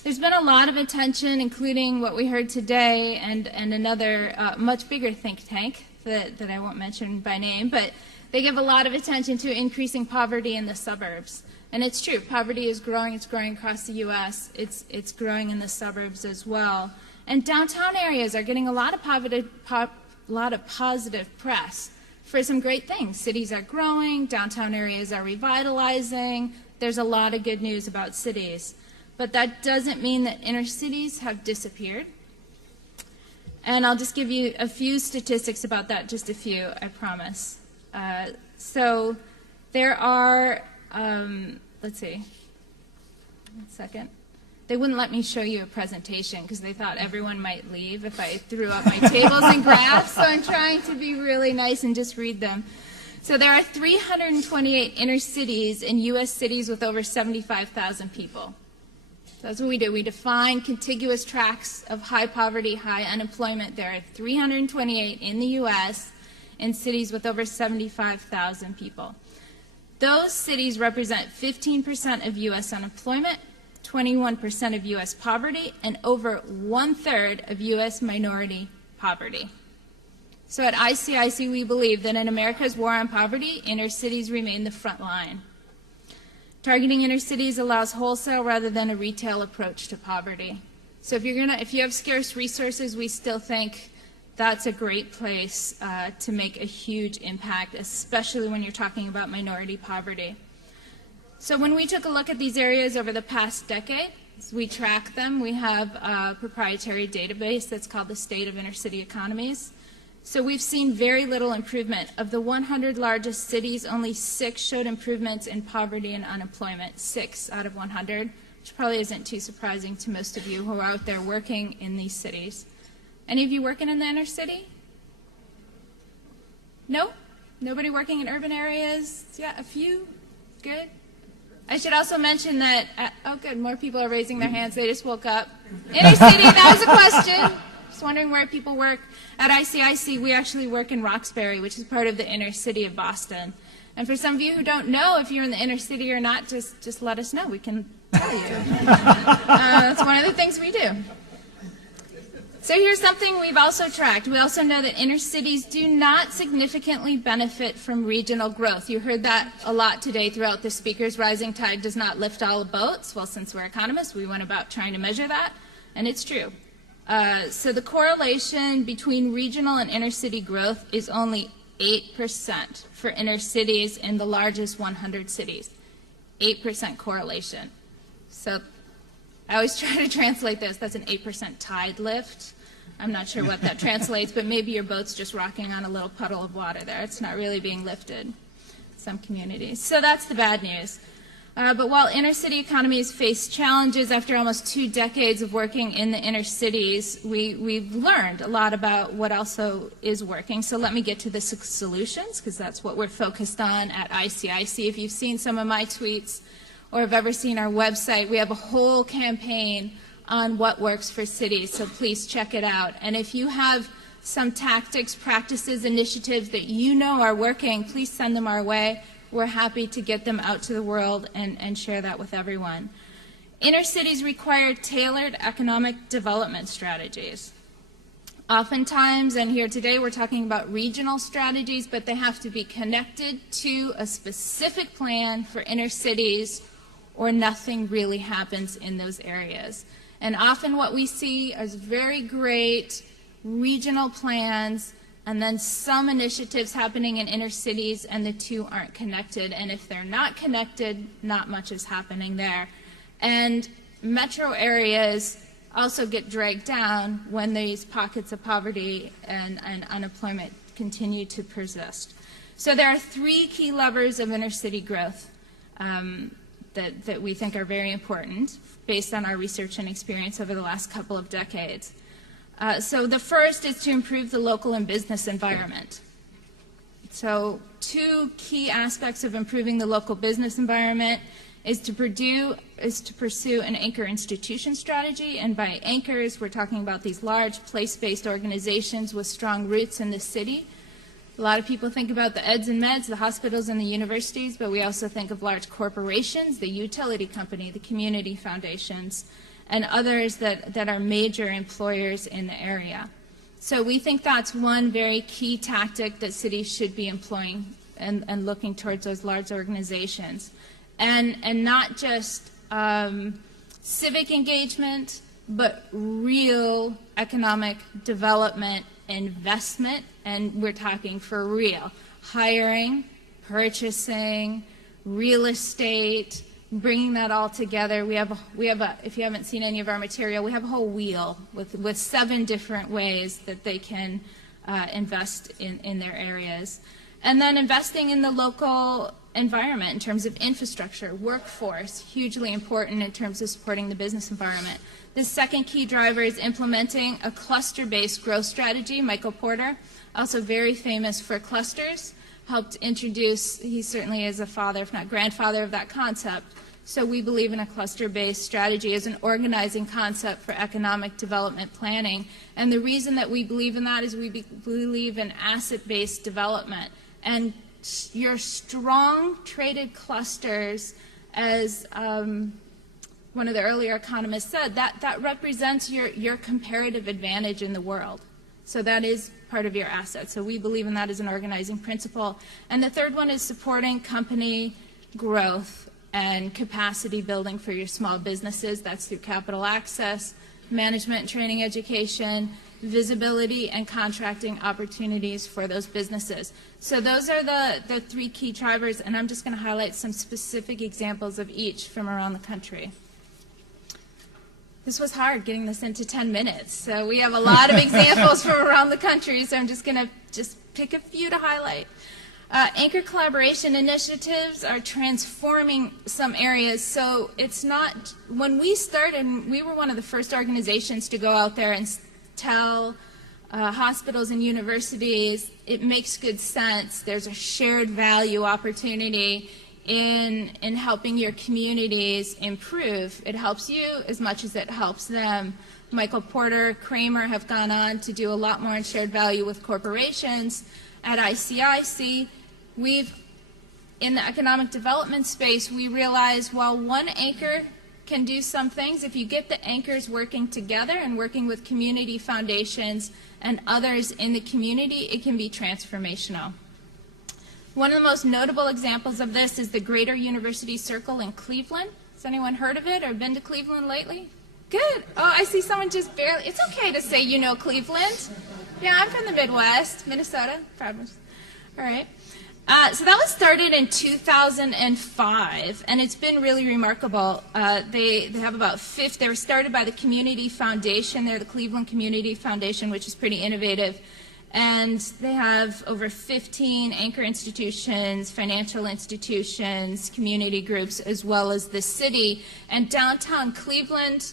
There's been a lot of attention, including what we heard today and another much bigger think tank that I won't mention by name, but they give a lot of attention to increasing poverty in the suburbs. And it's true, poverty is growing. It's growing across the U.S. It's growing in the suburbs as well. And downtown areas are getting a lot of positive press for some great things. Cities are growing, downtown areas are revitalizing. There's a lot of good news about cities. But that doesn't mean that inner cities have disappeared. And I'll just give you a few statistics about that, just a few, I promise. So there are, let's see, 1 second. They wouldn't let me show you a presentation because they thought everyone might leave if I threw up my tables and graphs, so I'm trying to be really nice and just read them. So there are 328 inner cities in U.S. cities with over 75,000 people. So that's what we do. We define contiguous tracts of high poverty, high unemployment. There are 328 in the U.S. in cities with over 75,000 people. Those cities represent 15% of U.S. unemployment, 21% of U.S. poverty, and over 1/3 of U.S. minority poverty. So at ICIC, we believe that in America's war on poverty, inner cities remain the front line. Targeting inner cities allows wholesale rather than a retail approach to poverty. So if you have scarce resources, we still think that's a great place to make a huge impact, especially when you're talking about minority poverty. So when we took a look at these areas over the past decade, we track them. We have a proprietary database that's called the State of Inner City Economies. So we've seen very little improvement. Of the 100 largest cities, only 6 showed improvements in poverty and unemployment, 6 out of 100, which probably isn't too surprising to most of you who are out there working in these cities. Any of you working in the inner city? No? Nobody working in urban areas? Yeah, a few? Good. I should also mention that, oh good, more people are raising their hands. They just woke up. Inner city, that was a question. Just wondering where people work. At ICIC, we actually work in Roxbury, which is part of the inner city of Boston. And for some of you who don't know if you're in the inner city or not, just let us know. We can tell you. That's one of the things we do. So here's something we've also tracked. We also know that inner cities do not significantly benefit from regional growth. You heard that a lot today throughout the speakers. Rising tide does not lift all boats. Well, since we're economists, we went about trying to measure that, and it's true. So the correlation between regional and inner city growth is only 8% for inner cities in the largest 100 cities. 8% correlation. So I always try to translate this. That's an 8% tide lift. I'm not sure what that translates, but maybe your boat's just rocking on a little puddle of water there. It's not really being lifted in some communities. So that's the bad news. But while inner city economies face challenges after almost 2 decades of working in the inner cities, we've learned a lot about what also is working. So let me get to the solutions, because that's what we're focused on at ICIC. If you've seen some of my tweets or have ever seen our website, we have a whole campaign on what works for cities, so please check it out. And if you have some tactics, practices, initiatives that you know are working, please send them our way. We're happy to get them out to the world and share that with everyone. Inner cities require tailored economic development strategies. Oftentimes, and here today, we're talking about regional strategies, but they have to be connected to a specific plan for inner cities, or nothing really happens in those areas. And often what we see is very great regional plans and then some initiatives happening in inner cities, and the two aren't connected. And if they're not connected, not much is happening there. And metro areas also get dragged down when these pockets of poverty and unemployment continue to persist. So there are three key levers of inner city growth that we think are very important based on our research and experience over the last couple of decades. So the first is to improve the local and business environment. So two key aspects of improving the local business environment is to pursue an anchor institution strategy, and by anchors we're talking about these large place-based organizations with strong roots in the city. A lot of people think about the eds and meds, the hospitals and the universities, but we also think of large corporations, the utility company, the community foundations, and others that are major employers in the area. So we think that's one very key tactic that cities should be employing and looking towards those large organizations. And not just civic engagement, but real economic development investment, and we're talking for real. Hiring, purchasing, real estate, bringing that all together. We have a, if you haven't seen any of our material, we have a whole wheel with 7 different ways that they can invest in their areas. And then investing in the local environment in terms of infrastructure, workforce, hugely important in terms of supporting the business environment. The second key driver is implementing a cluster-based growth strategy. Michael Porter, also very famous for clusters, helped introduce, he certainly is a father, if not grandfather, of that concept. So we believe in a cluster-based strategy as an organizing concept for economic development planning. And the reason that we believe in that is we believe in asset-based development. And your strong traded clusters, as one of the earlier economists said, that represents your comparative advantage in the world. So that is part of your asset. So we believe in that as an organizing principle. And the third one is supporting company growth and capacity building for your small businesses. That's through capital access, management and training education, visibility and contracting opportunities for those businesses. So those are the 3 key drivers, and I'm just going to highlight some specific examples of each from around the country. This was hard, getting this into 10 minutes. So we have a lot of examples from around the country, so I'm just going to pick a few to highlight. Anchor collaboration initiatives are transforming some areas. So it's not, when we started, we were one of the first organizations to go out there and tell hospitals and universities it makes good sense. There's a shared value opportunity in helping your communities improve. It helps you as much as it helps them. Michael Porter, Kramer have gone on to do a lot more in shared value with corporations. At ICIC, in the economic development space, we realize while one anchor can do some things, if you get the anchors working together and working with community foundations and others in the community, it can be transformational. One of the most notable examples of this is the Greater University Circle in Cleveland. Has anyone heard of it or been to Cleveland lately? Good. Oh, I see someone just barely. It's okay to say you know Cleveland. Yeah, I'm from the Midwest, Minnesota. All right. So that was started in 2005, and it's been really remarkable. They have about 50. They were started by the Community Foundation. They're the Cleveland Community Foundation, which is pretty innovative. And they have over 15 anchor institutions, financial institutions, community groups, as well as the city. And downtown Cleveland,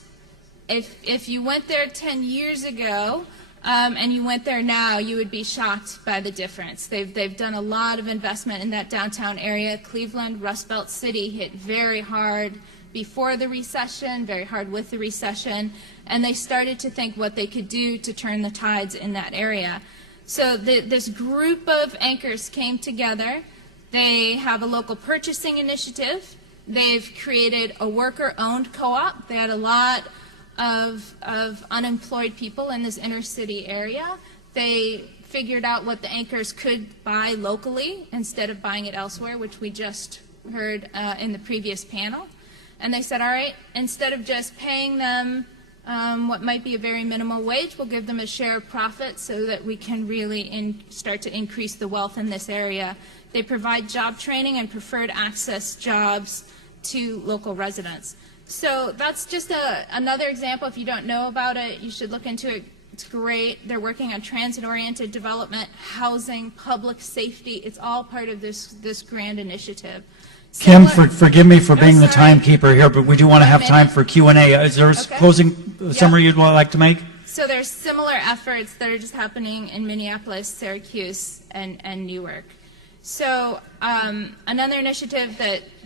if you went there 10 years ago, and you went there now, you would be shocked by the difference. They've done a lot of investment in that downtown area. Cleveland, Rust Belt City, hit very hard before the recession, very hard with the recession, and they started to think what they could do to turn the tides in that area. So this group of anchors came together. They have a local purchasing initiative. They've created a worker-owned co-op. They had a lot of unemployed people in this inner city area. They figured out what the anchors could buy locally instead of buying it elsewhere, which we just heard in the previous panel. And they said, all right, instead of just paying them what might be a very minimal wage, we'll give them a share of profit so that we can really start to increase the wealth in this area. They provide job training and preferred access jobs to local residents. So that's just another example. If you don't know about it, you should look into it. It's great. They're working on transit-oriented development, housing, public safety. It's all part of this grand initiative. Kim, Similar- forgive me for being the sorry. timekeeper here, but we do want to have time for Q&A. Is there a Okay. closing summary you'd like to make? So there's similar efforts that are just happening in Minneapolis, Syracuse, and Newark. So another initiative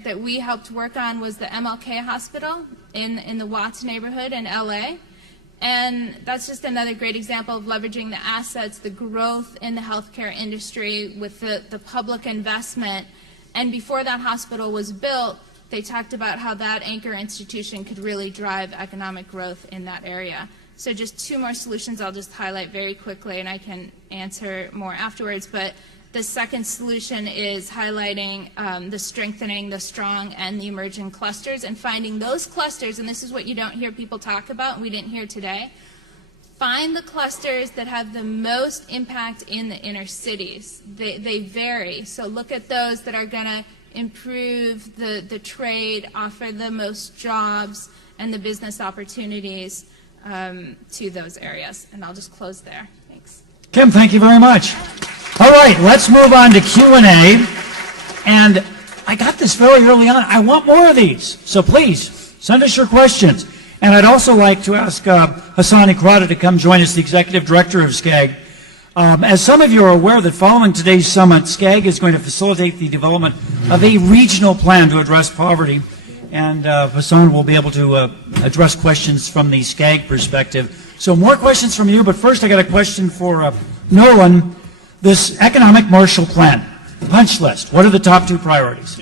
that we helped work on was the MLK Hospital in the Watts neighborhood in LA. And that's just another great example of leveraging the assets, the growth in the healthcare industry with the public investment. And before that hospital was built, they talked about how that anchor institution could really drive economic growth in that area. So just two more solutions I'll just highlight very quickly, and I can answer more afterwards. But the second solution is highlighting the strengthening, the strong, and the emerging clusters, and finding those clusters, and this is what you don't hear people talk about, and we didn't hear today. Find the clusters that have the most impact in the inner cities. They vary, so look at those that are going to improve the trade, offer the most jobs and the business opportunities to those areas. And I'll just close there. Thanks. Kim, thank you very much. All right, let's move on to Q&A. And I got this very early on. I want more of these. So please, send us your questions. And I'd also like to ask Hassan Ikrada to come join us, the Executive Director of SCAG. As some of you are aware that following today's summit, SCAG is going to facilitate the development of a regional plan to address poverty. And Hassan will be able to address questions from the SCAG perspective. So more questions from you, but first I got a question for Nolan. This Economic Marshall Plan, punch list, what are the top two priorities?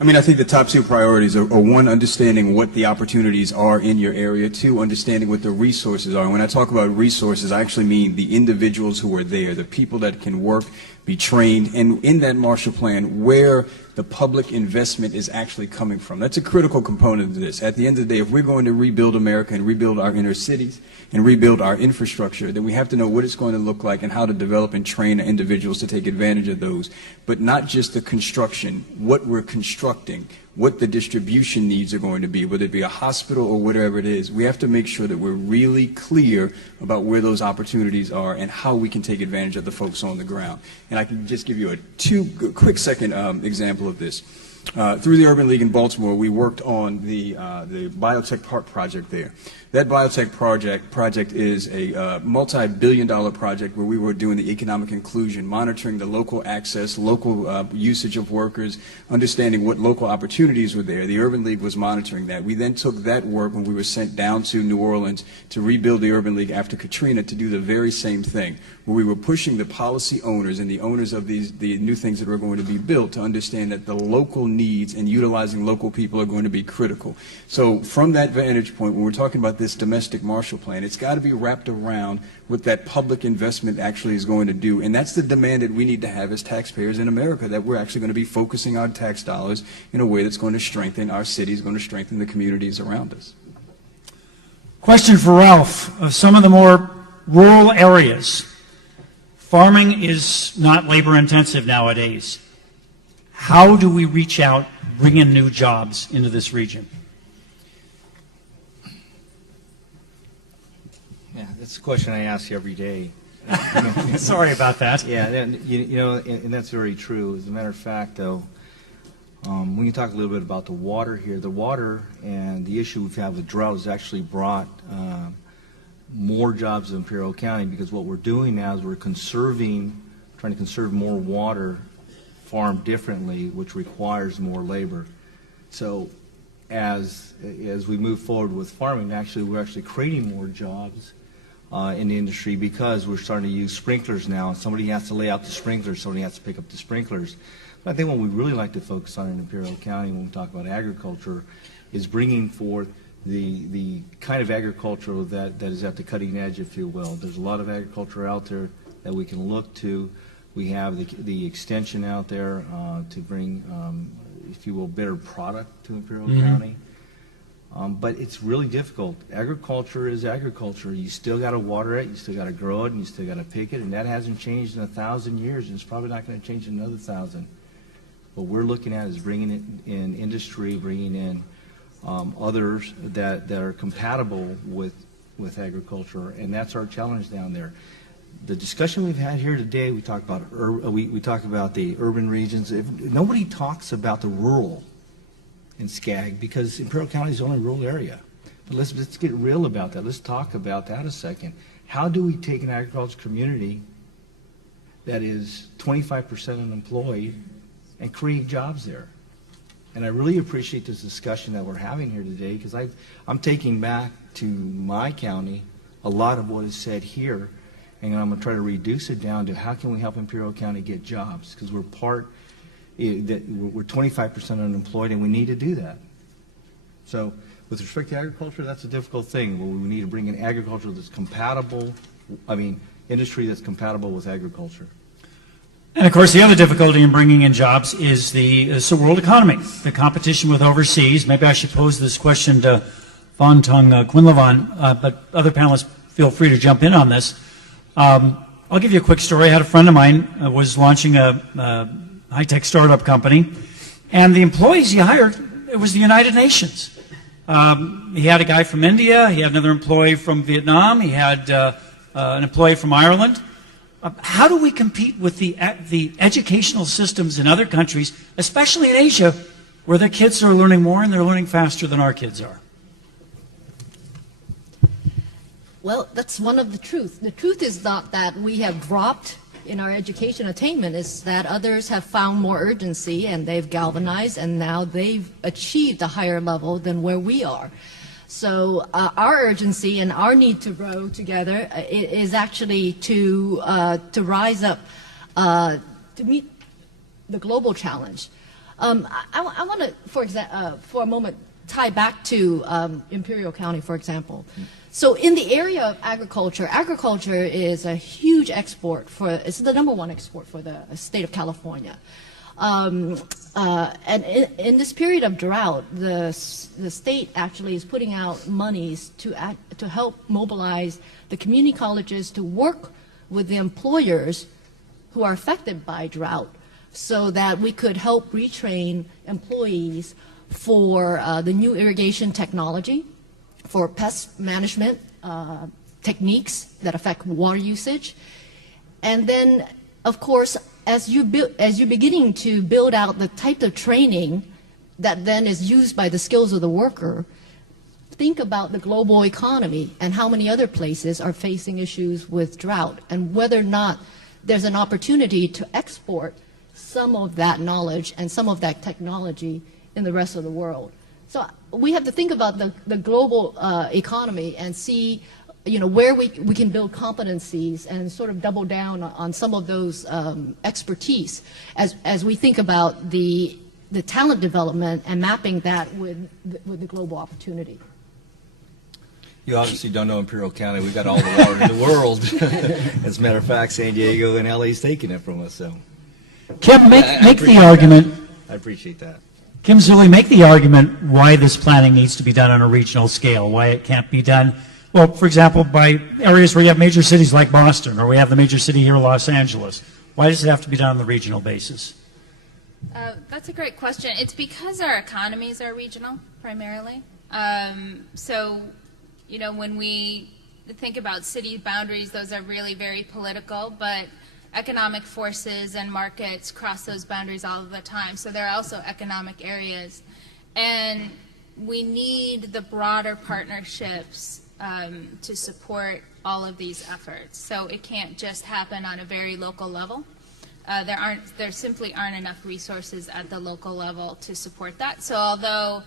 I mean, I think the top two priorities are one, understanding what the opportunities are in your area, two, understanding what the resources are. And when I talk about resources, I actually mean the individuals who are there, the people that can work, be trained, and in that Marshall Plan, where the public investment is actually coming from. That's a critical component of this. At the end of the day, if we're going to rebuild America and rebuild our inner cities and rebuild our infrastructure, then we have to know what it's going to look like and how to develop and train individuals to take advantage of those. But not just the construction, what we're constructing, what the distribution needs are going to be, whether it be a hospital or whatever it is. We have to make sure that we're really clear about where those opportunities are and how we can take advantage of the folks on the ground. And I can just give you a quick second example of this. Through the Urban League in Baltimore, we worked on the Biotech Park project there. That biotech project is a multi-billion-dollar project where we were doing the economic inclusion, monitoring the local access, local usage of workers, understanding what local opportunities were there. The Urban League was monitoring that. We then took that work when we were sent down to New Orleans to rebuild the Urban League after Katrina to do the very same thing, where we were pushing the policy owners and the owners of the new things that were going to be built to understand that the local needs and utilizing local people are going to be critical. So from that vantage point, when we're talking about this domestic Marshall Plan, it's got to be wrapped around what that public investment actually is going to do. And that's the demand that we need to have as taxpayers in America, that we're actually going to be focusing our tax dollars in a way that's going to strengthen our cities, going to strengthen the communities around us. Question for Ralph. Of some of the more rural areas, farming is not labor intensive nowadays. How do we reach out, bring in new jobs into this region? Yeah, that's a question I ask you every day. Sorry about that. Yeah, and, and that's very true. As a matter of fact, though, we can talk a little bit about the water here. The water and the issue we've had with drought has actually brought more jobs in Imperial County, because what we're doing now is we're trying to conserve more water, farmed differently, which requires more labor. So as we move forward with farming, we're actually creating more jobs in the industry, because we're starting to use sprinklers now. Somebody has to lay out the sprinklers, somebody has to pick up the sprinklers. But I think what we really like to focus on in Imperial County when we talk about agriculture is bringing forth the kind of agriculture that is at the cutting edge, if you will. There's a lot of agriculture out there that we can look to. We have the extension out there to bring, if you will, better product to Imperial County. But it's really difficult. Agriculture is agriculture. You still got to water it, you still got to grow it, and you still got to pick it, and that hasn't changed in 1,000 years, and it's probably not going to change in another 1,000. What we're looking at is bringing it in industry, bringing in others that are compatible with with agriculture, and that's our challenge down there. The discussion we've had here today, we talk about we talk about the urban regions. Nobody talks about the rural in Skag, because Imperial County is the only rural area. But let's get real about that. Let's talk about that a second. How do we take an agricultural community that is 25% unemployed and create jobs there? And I really appreciate this discussion that we're having here today, because I'm taking back to my county a lot of what is said here, and I'm going to try to reduce it down to how can we help Imperial County get jobs, because we're 25% unemployed, and we need to do that. So with respect to agriculture, that's a difficult thing, where we need to bring in agriculture that's compatible, industry that's compatible with agriculture. And of course, the other difficulty in bringing in jobs is the world economy, the competition with overseas. Maybe I should pose this question to Van Tung Quinlivan, but other panelists feel free to jump in on this. I'll give you a quick story. I had a friend of mine was launching a high-tech startup company, and the employees he hired, it was the United Nations. He had a guy from India, he had another employee from Vietnam, he had an employee from Ireland. How do we compete with the educational systems in other countries, especially in Asia, where their kids are learning more and they're learning faster than our kids are? Well, that's one of the truths. The truth is not that we have dropped in our education attainment, is that others have found more urgency and they've galvanized, and now they've achieved a higher level than where we are. So our urgency and our need to grow together is actually to rise up to meet the global challenge. I want to, for a moment, tie back to Imperial County, for example. So in the area of agriculture, agriculture is a huge export it's the #1 export for the state of California. And in this period of drought, the state actually is putting out monies to help mobilize the community colleges to work with the employers who are affected by drought, so that we could help retrain employees for the new irrigation technology, for pest management techniques that affect water usage. And then, of course, as you're beginning to build out the type of training that then is used by the skills of the worker, think about the global economy and how many other places are facing issues with drought, and whether or not there's an opportunity to export some of that knowledge and some of that technology in the rest of the world. So we have to think about the global economy and see, where we can build competencies and sort of double down on some of those expertise as we think about the talent development and mapping that with the global opportunity. You obviously don't know Imperial County. We've got all the water in the world. As a matter of fact, San Diego and LA's taking it from us. So, Kim, make the argument. I appreciate that. Kim Zulli, make the argument why this planning needs to be done on a regional scale, why it can't be done, well, for example, by areas where you have major cities like Boston, or we have the major city here, Los Angeles. Why does it have to be done on the regional basis? That's a great question. It's because our economies are regional, primarily. So, when we think about city boundaries, those are really very political, but economic forces and markets cross those boundaries all of the time. So there are also economic areas. And we need the broader partnerships to support all of these efforts. So it can't just happen on a very local level. There simply aren't enough resources at the local level to support that. So although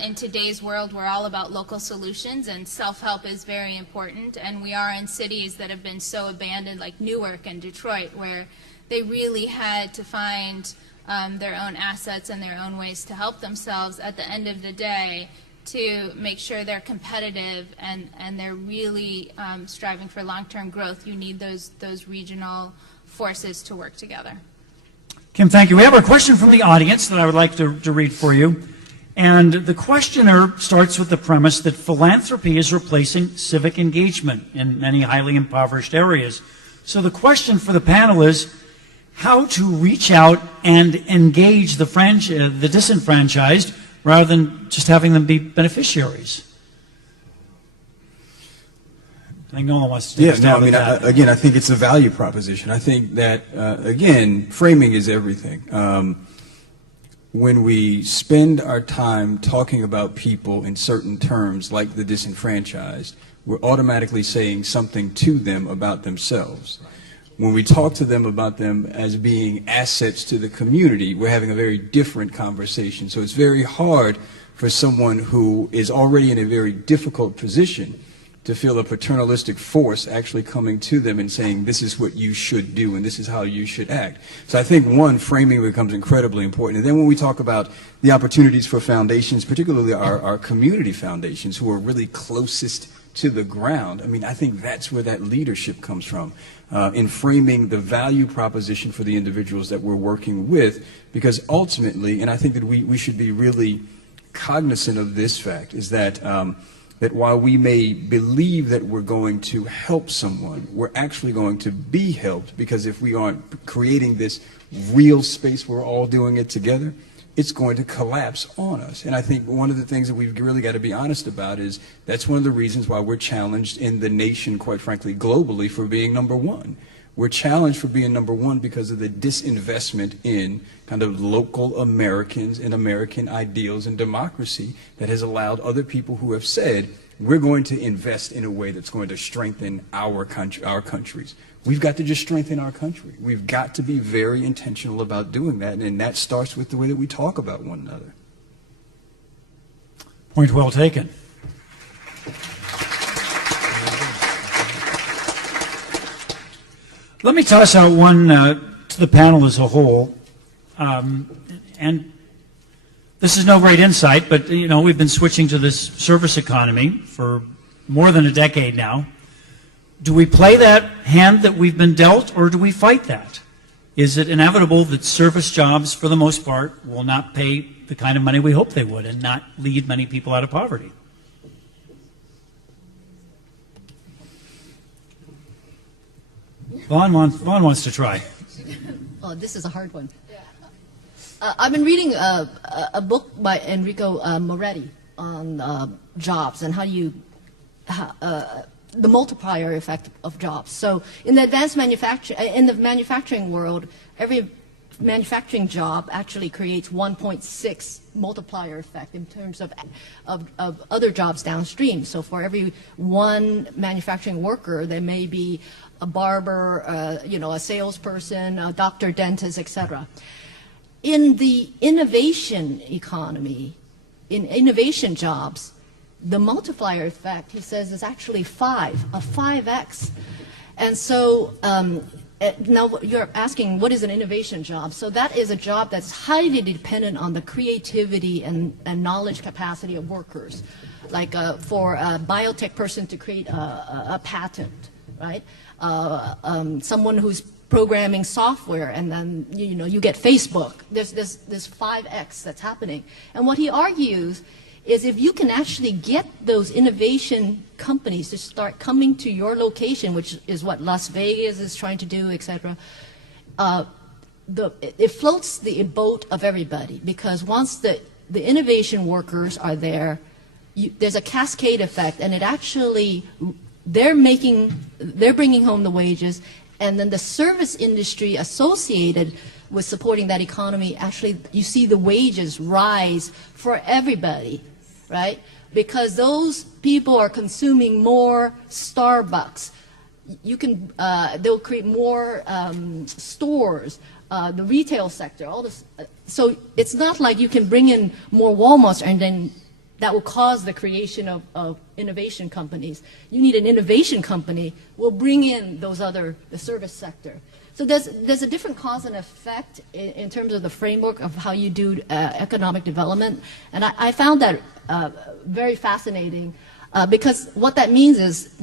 in today's world we're all about local solutions and self-help is very important, and we are in cities that have been so abandoned, like Newark and Detroit, where they really had to find their own assets and their own ways to help themselves at the end of the day to make sure they're competitive and they're really striving for long-term growth. You need those regional forces to work together. Kim, thank you. We have a question from the audience that I would like to read for you. And the questioner starts with the premise that philanthropy is replacing civic engagement in many highly impoverished areas. So the question for the panel is how to reach out and engage the disenfranchised rather than just having them be beneficiaries. I think Nolan wants to take Yeah, a stab no, I mean, at that. again, I think it's a value proposition. I think that, again, framing is everything. When we spend our time talking about people in certain terms, like the disenfranchised, we're automatically saying something to them about themselves. When we talk to them about them as being assets to the community, we're having a very different conversation. So it's very hard for someone who is already in a very difficult position to feel a paternalistic force actually coming to them and saying, this is what you should do and this is how you should act. So I think, one, framing becomes incredibly important. And then when we talk about the opportunities for foundations, particularly our community foundations who are really closest to the ground, I mean, I think that's where that leadership comes from, in framing the value proposition for the individuals that we're working with, because ultimately, and I think that we should be really cognizant of this fact, is that that while we may believe that we're going to help someone, we're actually going to be helped, because if we aren't creating this real space where we're all doing it together, it's going to collapse on us. And I think one of the things that we've really got to be honest about is that's one of the reasons why we're challenged in the nation, quite frankly, globally, for being number one. We're challenged for being number one because of the disinvestment in kind of local Americans and American ideals and democracy that has allowed other people who have said, we're going to invest in a way that's going to strengthen our countries. We've got to just strengthen our country. We've got to be very intentional about doing that, and that starts with the way that we talk about one another. Point well taken. Let me toss out one to the panel as a whole, and this is no great insight, but you know, we've been switching to this service economy for more than a decade now. Do we play that hand that we've been dealt, or do we fight that? Is it inevitable that service jobs, for the most part, will not pay the kind of money we hope they would and not lead many people out of poverty? Vaughn wants to try. Oh, this is a hard one. I've been reading a book by Enrico Moretti on jobs and the multiplier effect of jobs. So in the manufacturing world, every manufacturing job actually creates 1.6 multiplier effect in terms of other jobs downstream. So for every one manufacturing worker, there may be a barber, a salesperson, a doctor, dentist, etc. In the innovation economy, in innovation jobs, the multiplier effect, he says, is actually 5x. And so now you're asking, what is an innovation job? So that is a job that's highly dependent on the creativity and knowledge capacity of workers. Like for a biotech person to create a patent, right? Someone who's programming software, and then you get Facebook. There's this 5x that's happening. And what he argues is if you can actually get those innovation companies to start coming to your location, which is what Las Vegas is trying to do, etc., it floats the boat of everybody, because once the innovation workers are there, there's a cascade effect, and it actually they're bringing home the wages, and then the service industry associated with supporting that economy, actually you see the wages rise for everybody, right? Because those people are consuming more Starbucks. They'll create more stores, the retail sector, all this. So it's not like you can bring in more Walmarts and then that will cause the creation of innovation companies. You need an innovation company will bring in the service sector. So there's a different cause and effect in terms of the framework of how you do economic development. And I found that very fascinating because what that means is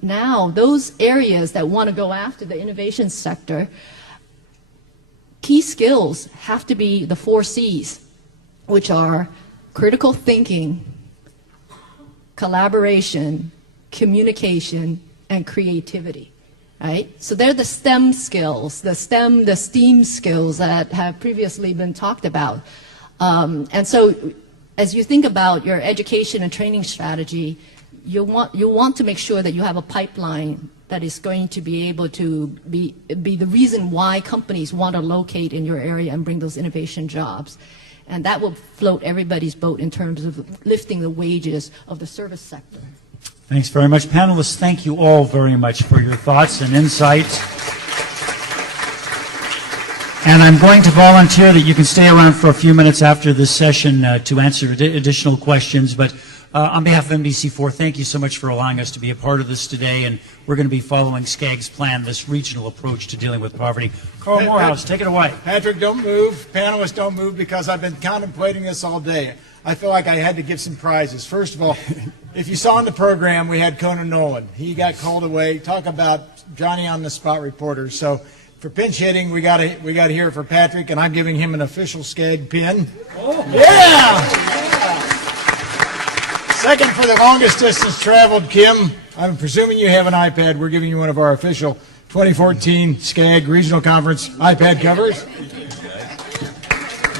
now those areas that want to go after the innovation sector, key skills have to be the 4 C's, which are critical thinking, collaboration, communication, and creativity, right? So they're the STEM skills, the STEAM skills that have previously been talked about. And so as you think about your education and training strategy, you want to make sure that you have a pipeline that is going to be able to be the reason why companies want to locate in your area and bring those innovation jobs. And that will float everybody's boat in terms of lifting the wages of the service sector. Thanks very much. Panelists, thank you all very much for your thoughts and insights. And I'm going to volunteer that you can stay around for a few minutes after this session to answer additional questions. But on behalf of NBC4, thank you so much for allowing us to be a part of this today. And we're going to be following SCAG's plan, this regional approach to dealing with poverty. Carl Morehouse, take it away. Patrick, don't move. Panelists, don't move, because I've been contemplating this all day. I feel like I had to give some prizes. First of all, if you saw in the program, we had Conan Nolan. He got called away. Talk about Johnny on the spot reporters. So for pinch hitting, we got to hear it for Patrick, and I'm giving him an official SCAG pin. Oh. Yeah! Second for the longest distance traveled, Kim. I'm presuming you have an iPad. We're giving you one of our official 2014 SCAG Regional Conference iPad covers.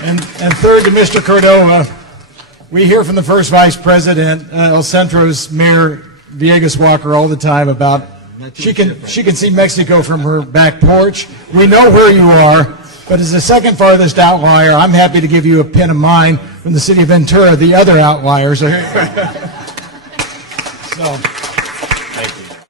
And third to Mr. Cordova. We hear from the first Vice President, El Centro's Mayor Villegas Walker, all the time about she can see Mexico from her back porch. We know where you are, but as the second farthest outlier, I'm happy to give you a pin of mine from the city of Ventura, the other outlier. So here you go. So, thank you.